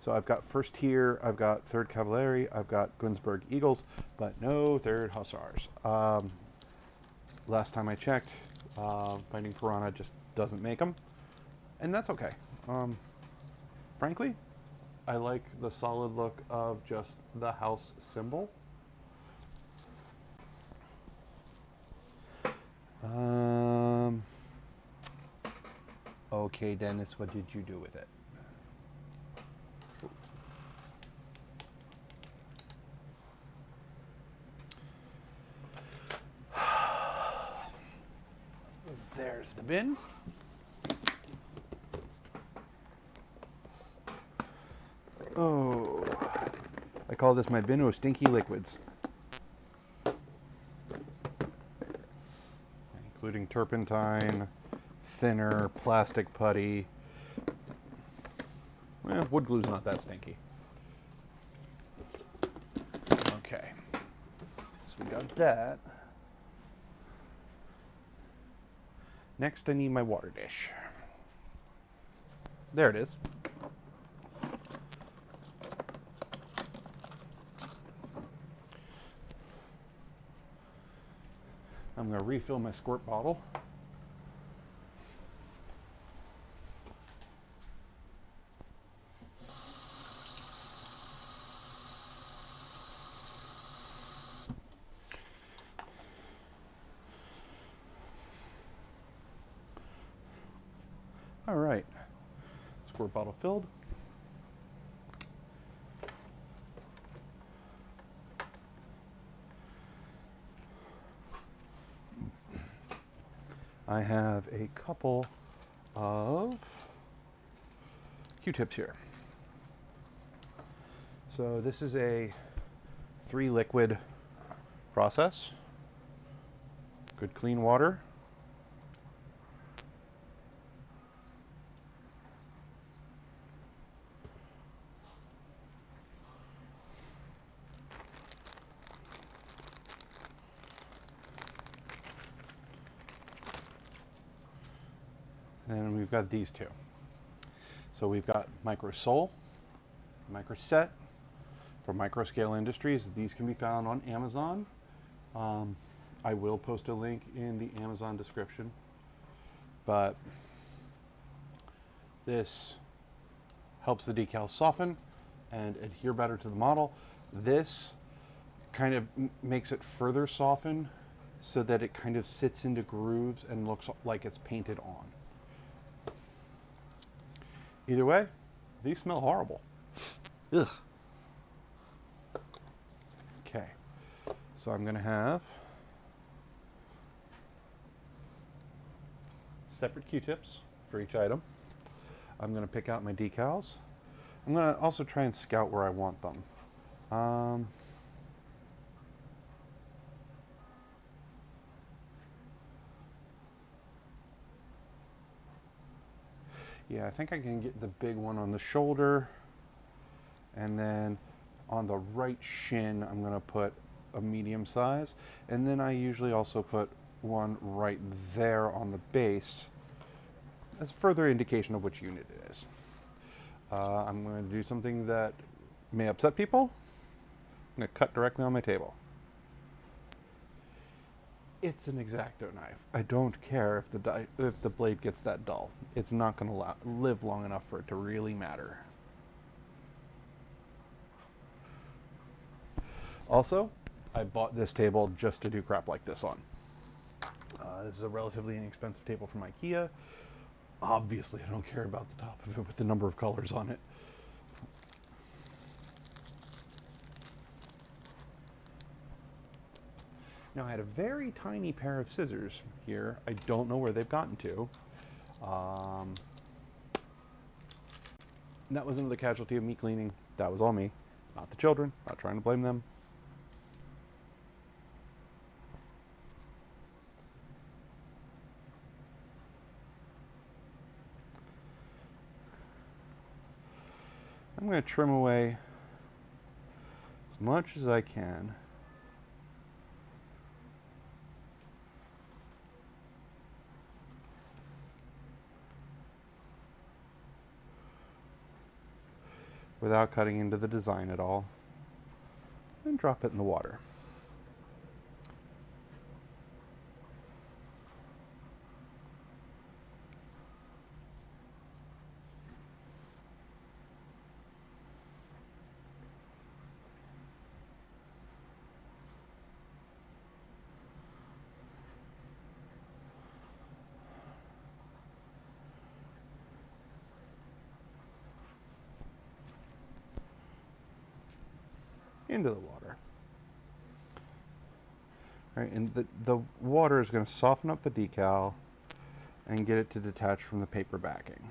So I've got 1st Tier, I've got 3rd Cavalry, I've got Gunsberg Eagles, but no 3rd Hussars. Last time I checked, Fighting Piranha just doesn't make them, and that's okay. Frankly, I like the solid look of just the house symbol. Okay, Dennis, what did you do with it? There's the bin. Oh, I call this my bin of stinky liquids, including turpentine, thinner, plastic putty. Well, wood glue's not that stinky. Okay, so we got that. Next, I need my water dish. There it is. I'm going to refill my squirt bottle. All right, squirt bottle filled. I have a couple of Q-tips here. So this is a 3 liquid process. Good clean water. And we've got these two. So we've got Microsol, Microset for Microscale Industries. These can be found on Amazon. I will post a link in the Amazon description. But this helps the decal soften and adhere better to the model. This kind of makes it further soften so that it kind of sits into grooves and looks like it's painted on. Either way, these smell horrible. Ugh. Okay, so I'm going to have separate Q-tips for each item. I'm going to pick out my decals. I'm going to also try and scout where I want them. Yeah, I think I can get the big one on the shoulder, and then on the right shin I'm going to put a medium size, and then I usually also put one right there on the base as further indication of which unit it is. I'm going to do something that may upset people. I'm going to cut directly on my table. It's an X-Acto knife. I don't care if the blade gets that dull. It's not going to live long enough for it to really matter. Also, I bought this table just to do crap like this on. This is a relatively inexpensive table from IKEA. Obviously, I don't care about the top of it with the number of colors on it. Now I had a very tiny pair of scissors here. I don't know where they've gotten to. That was another casualty of me cleaning. That was all me, not the children. Not trying to blame them. I'm going to trim away as much as I can. Without cutting into the design at all, and drop it in the water. Into the water. Right, and the water is going to soften up the decal and get it to detach from the paper backing.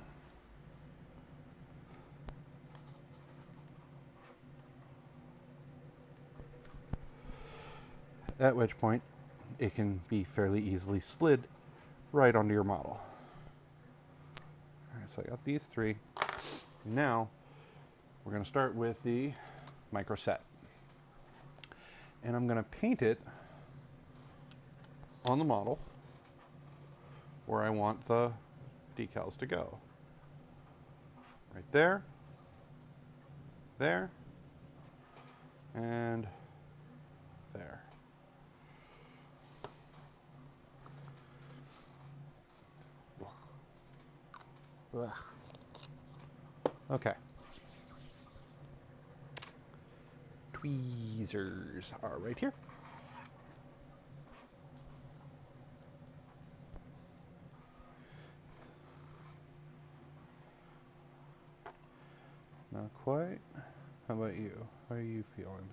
At which point it can be fairly easily slid right onto your model. Alright, so I got these three. Now we're going to start with the Microset. And I'm going to paint it on the model where I want the decals to go. Right there, there, and there. Ugh. Okay. Tweezers are right here. Not quite. How about you? How are you feeling?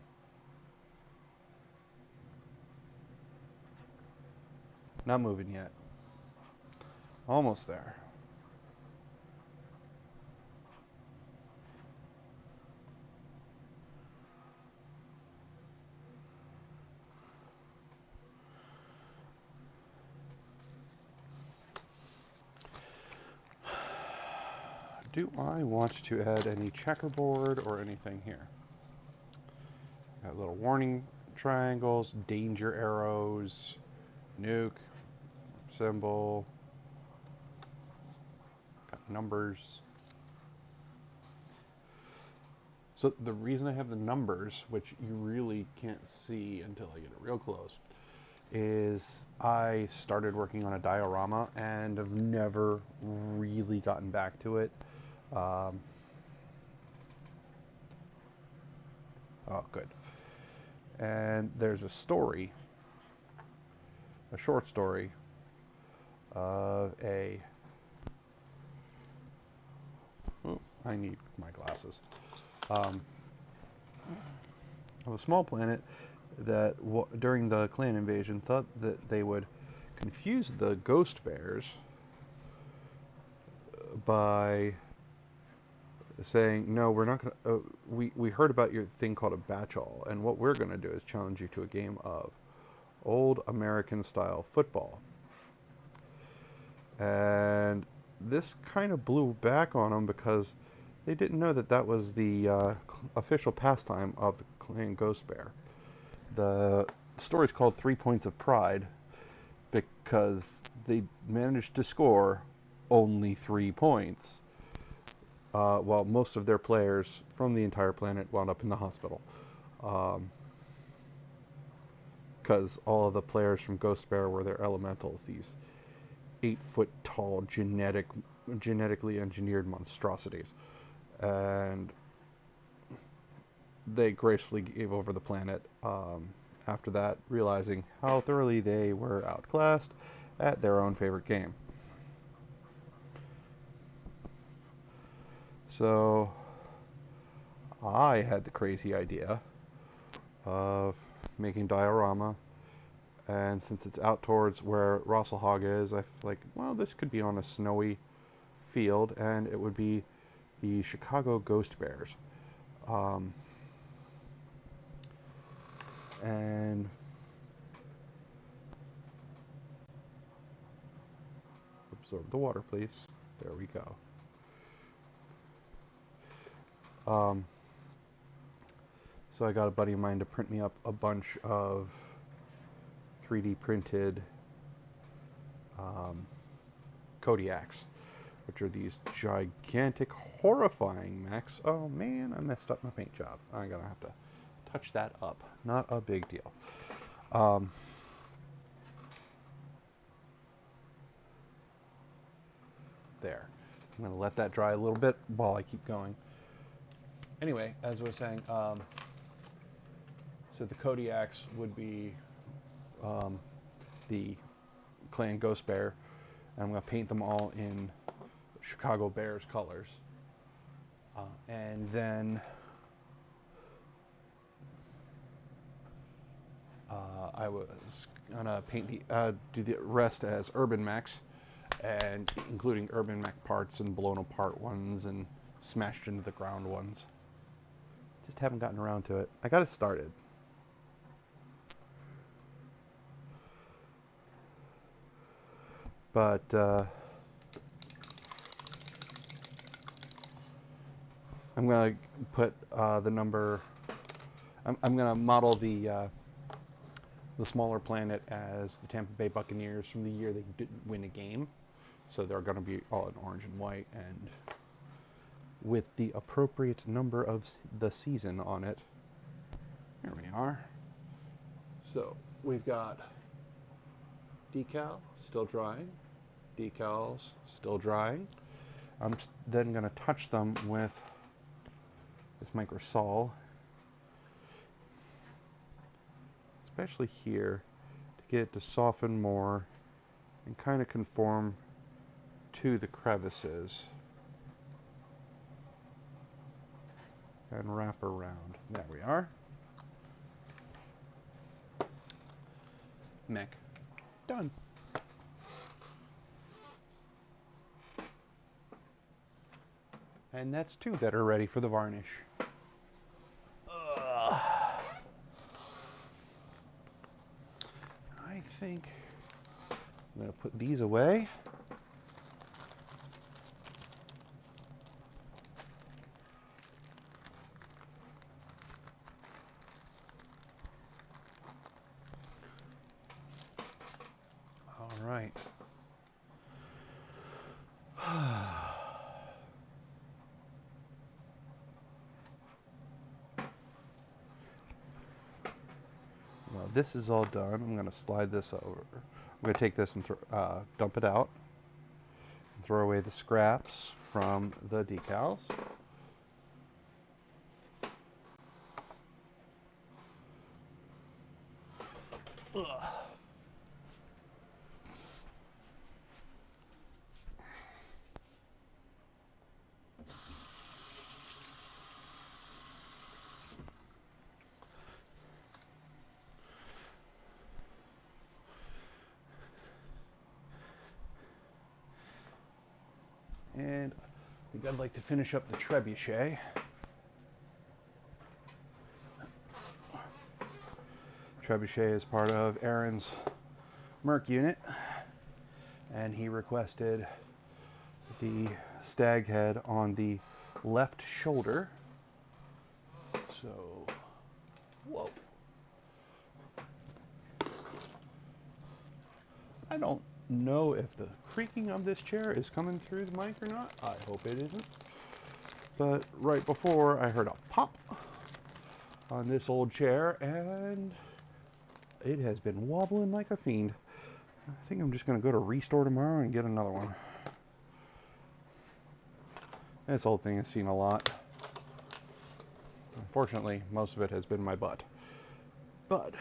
Not moving yet. Almost there. Do I want to add any checkerboard or anything here? Got little warning triangles, danger arrows, nuke, symbol, got numbers. So the reason I have the numbers, which you really can't see until I get it real close, is I started working on a diorama and have never really gotten back to it. Oh, good. And there's a story, a short story of a... Oh, I need my glasses. Of a small planet that during the clan invasion thought that they would confuse the ghost bears by saying, no, we're not going to, we heard about your thing called a batchall, and what we're going to do is challenge you to a game of old American style football. And this kind of blew back on them because they didn't know that that was the official pastime of the clan Ghost Bear. The story's called 3 Points of Pride because they managed to score only 3 points, while most of their players from the entire planet wound up in the hospital. Because all of the players from Ghost Bear were their elementals, these 8-foot tall genetically engineered monstrosities. And they gracefully gave over the planet after that, realizing how thoroughly they were outclassed at their own favorite game. So I had the crazy idea of making diorama, and since it's out towards where Rosselhog is, I feel like, well, this could be on a snowy field, and it would be the Chicago Ghost Bears. And absorb the water, please. There we go. So I got a buddy of mine to print me up a bunch of 3D printed Kodiaks, which are these gigantic, horrifying mechs. Oh man, I messed up my paint job. I'm gonna have to touch that up. Not a big deal. There. I'm gonna let that dry a little bit while I keep going. Anyway, as I was saying, so the Kodiaks would be the clan Ghost Bear, and I'm going to paint them all in Chicago Bears colors. And then I was going to paint do the rest as urban mechs, and including urban mech parts and blown apart ones and smashed into the ground ones. Just haven't gotten around to it. I got it started. But I'm going to put the number... I'm going to model the smaller planet as the Tampa Bay Buccaneers from the year they didn't win a game. So they're going to be all in orange and white, and with the appropriate number of the season on it. Here we are. So we've got decal, still drying. Decals, still drying. I'm then going to touch them with this microsol, especially here, to get it to soften more and kind of conform to the crevices and wrap around. There we are. Mech done. And that's two that are ready for the varnish. I think I'm going to put these away. All right. Well, this is all done. I'm going to slide this over. I'm going to take this and dump it out. And throw away the scraps from the decals. Ugh. And I think I'd like to finish up the Trebuchet. Trebuchet is part of Aaron's Merc unit, and he requested the stag head on the left shoulder. So, whoa. I don't know if the creaking of this chair is coming through the mic or not. I hope it isn't. But right before, I heard a pop on this old chair, and it has been wobbling like a fiend. I think I'm just going to go to Restore tomorrow and get another one. This old thing has seen a lot. Unfortunately, most of it has been my butt. But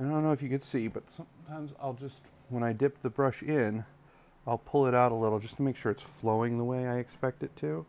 I don't know if you could see, but sometimes I'll just, when I dip the brush in, I'll pull it out a little just to make sure it's flowing the way I expect it to.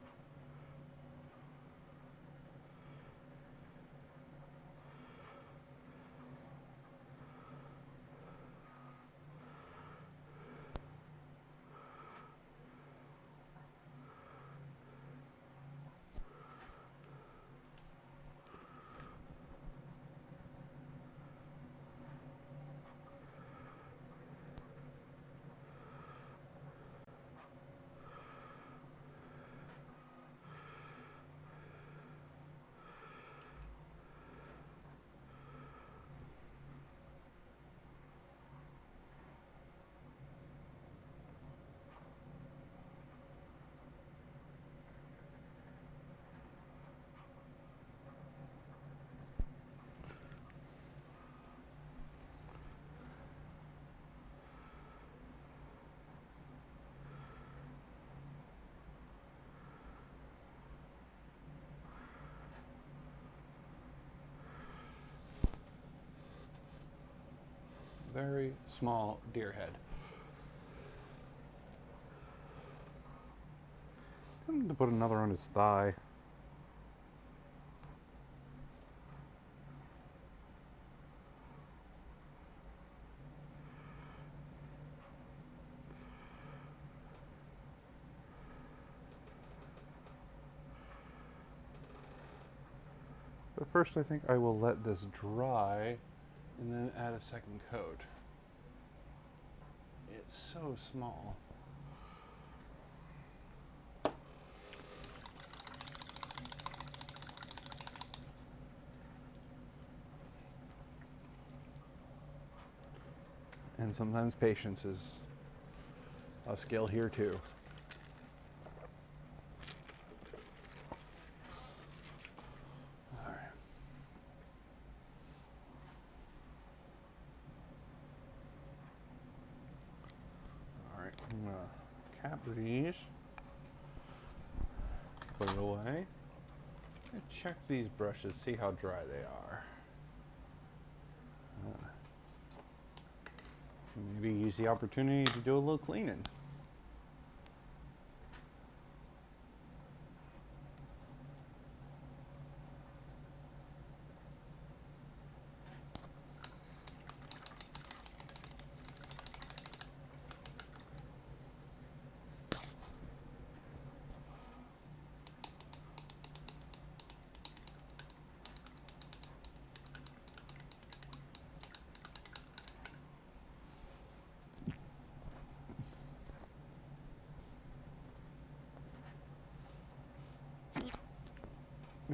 Very small deer head. I'm going to put another on his thigh. But first I think I will let this dry and then add a second coat. It's so small. And sometimes patience is a skill here too. cap these. Put it away. And check these brushes, see how dry they are. Maybe use the opportunity to do a little cleaning.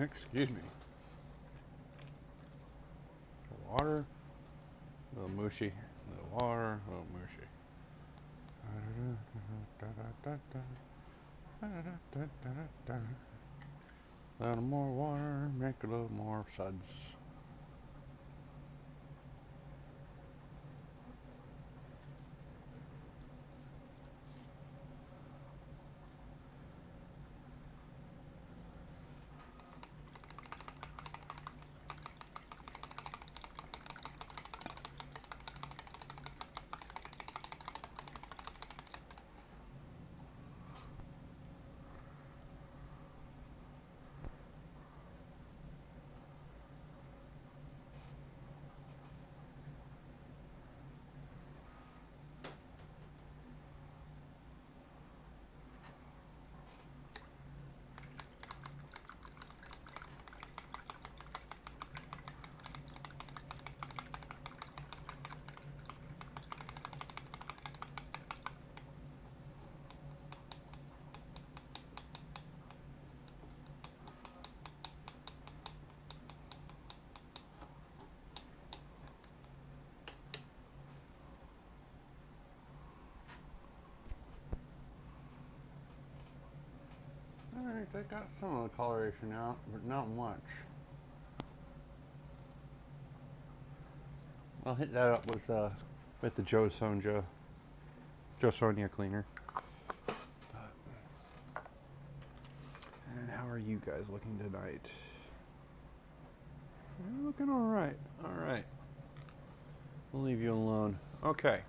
Excuse me. Water, a little mushy, a little water, a little mushy. A little more water, make a little more suds. Alright, I got some of the coloration out, but not much. I'll hit that up with the Joe Sonia cleaner. And how are you guys looking tonight? You're looking alright. Alright. We'll leave you alone. Okay.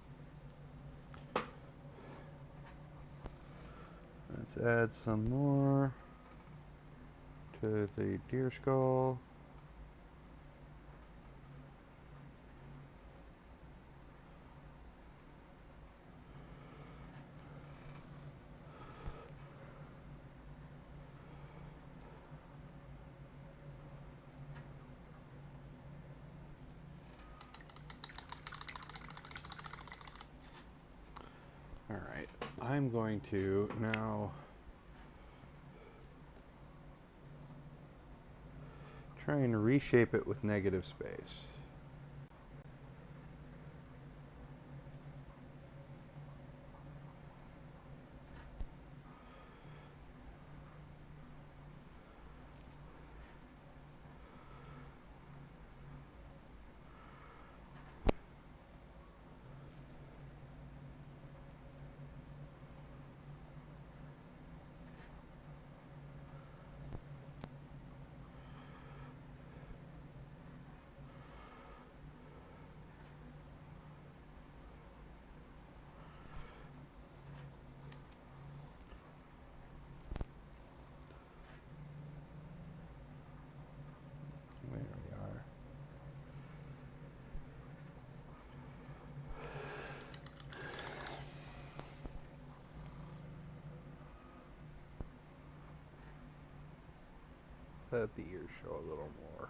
Let's add some more to the deer skull. Alright, I'm going to now try and reshape it with negative space. There we are. Let the ears show a little more.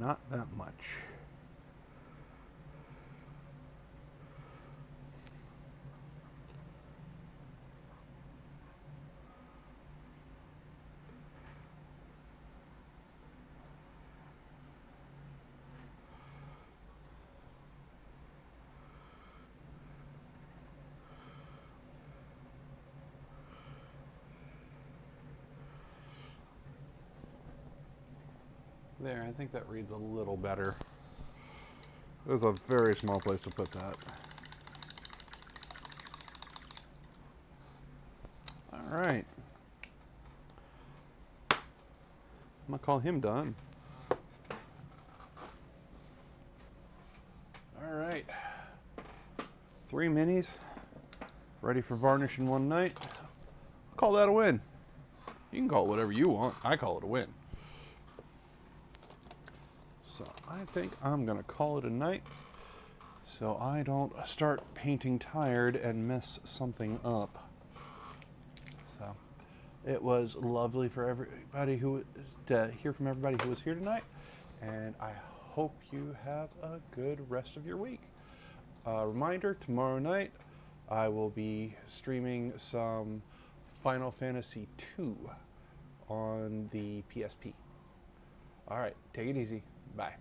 Not that much. There, I think that reads a little better. There's a very small place to put that. All right. I'm gonna call him done. All right. 3 minis ready for varnish in one night. I'll call that a win. You can call it whatever you want. I call it a win. So I think I'm gonna call it a night so I don't start painting tired and mess something up. So it was lovely for everybody to hear from everybody who was here tonight, and I hope you have a good rest of your week. Reminder, tomorrow night I will be streaming some Final Fantasy II on the PSP. All right, take it easy. Bye.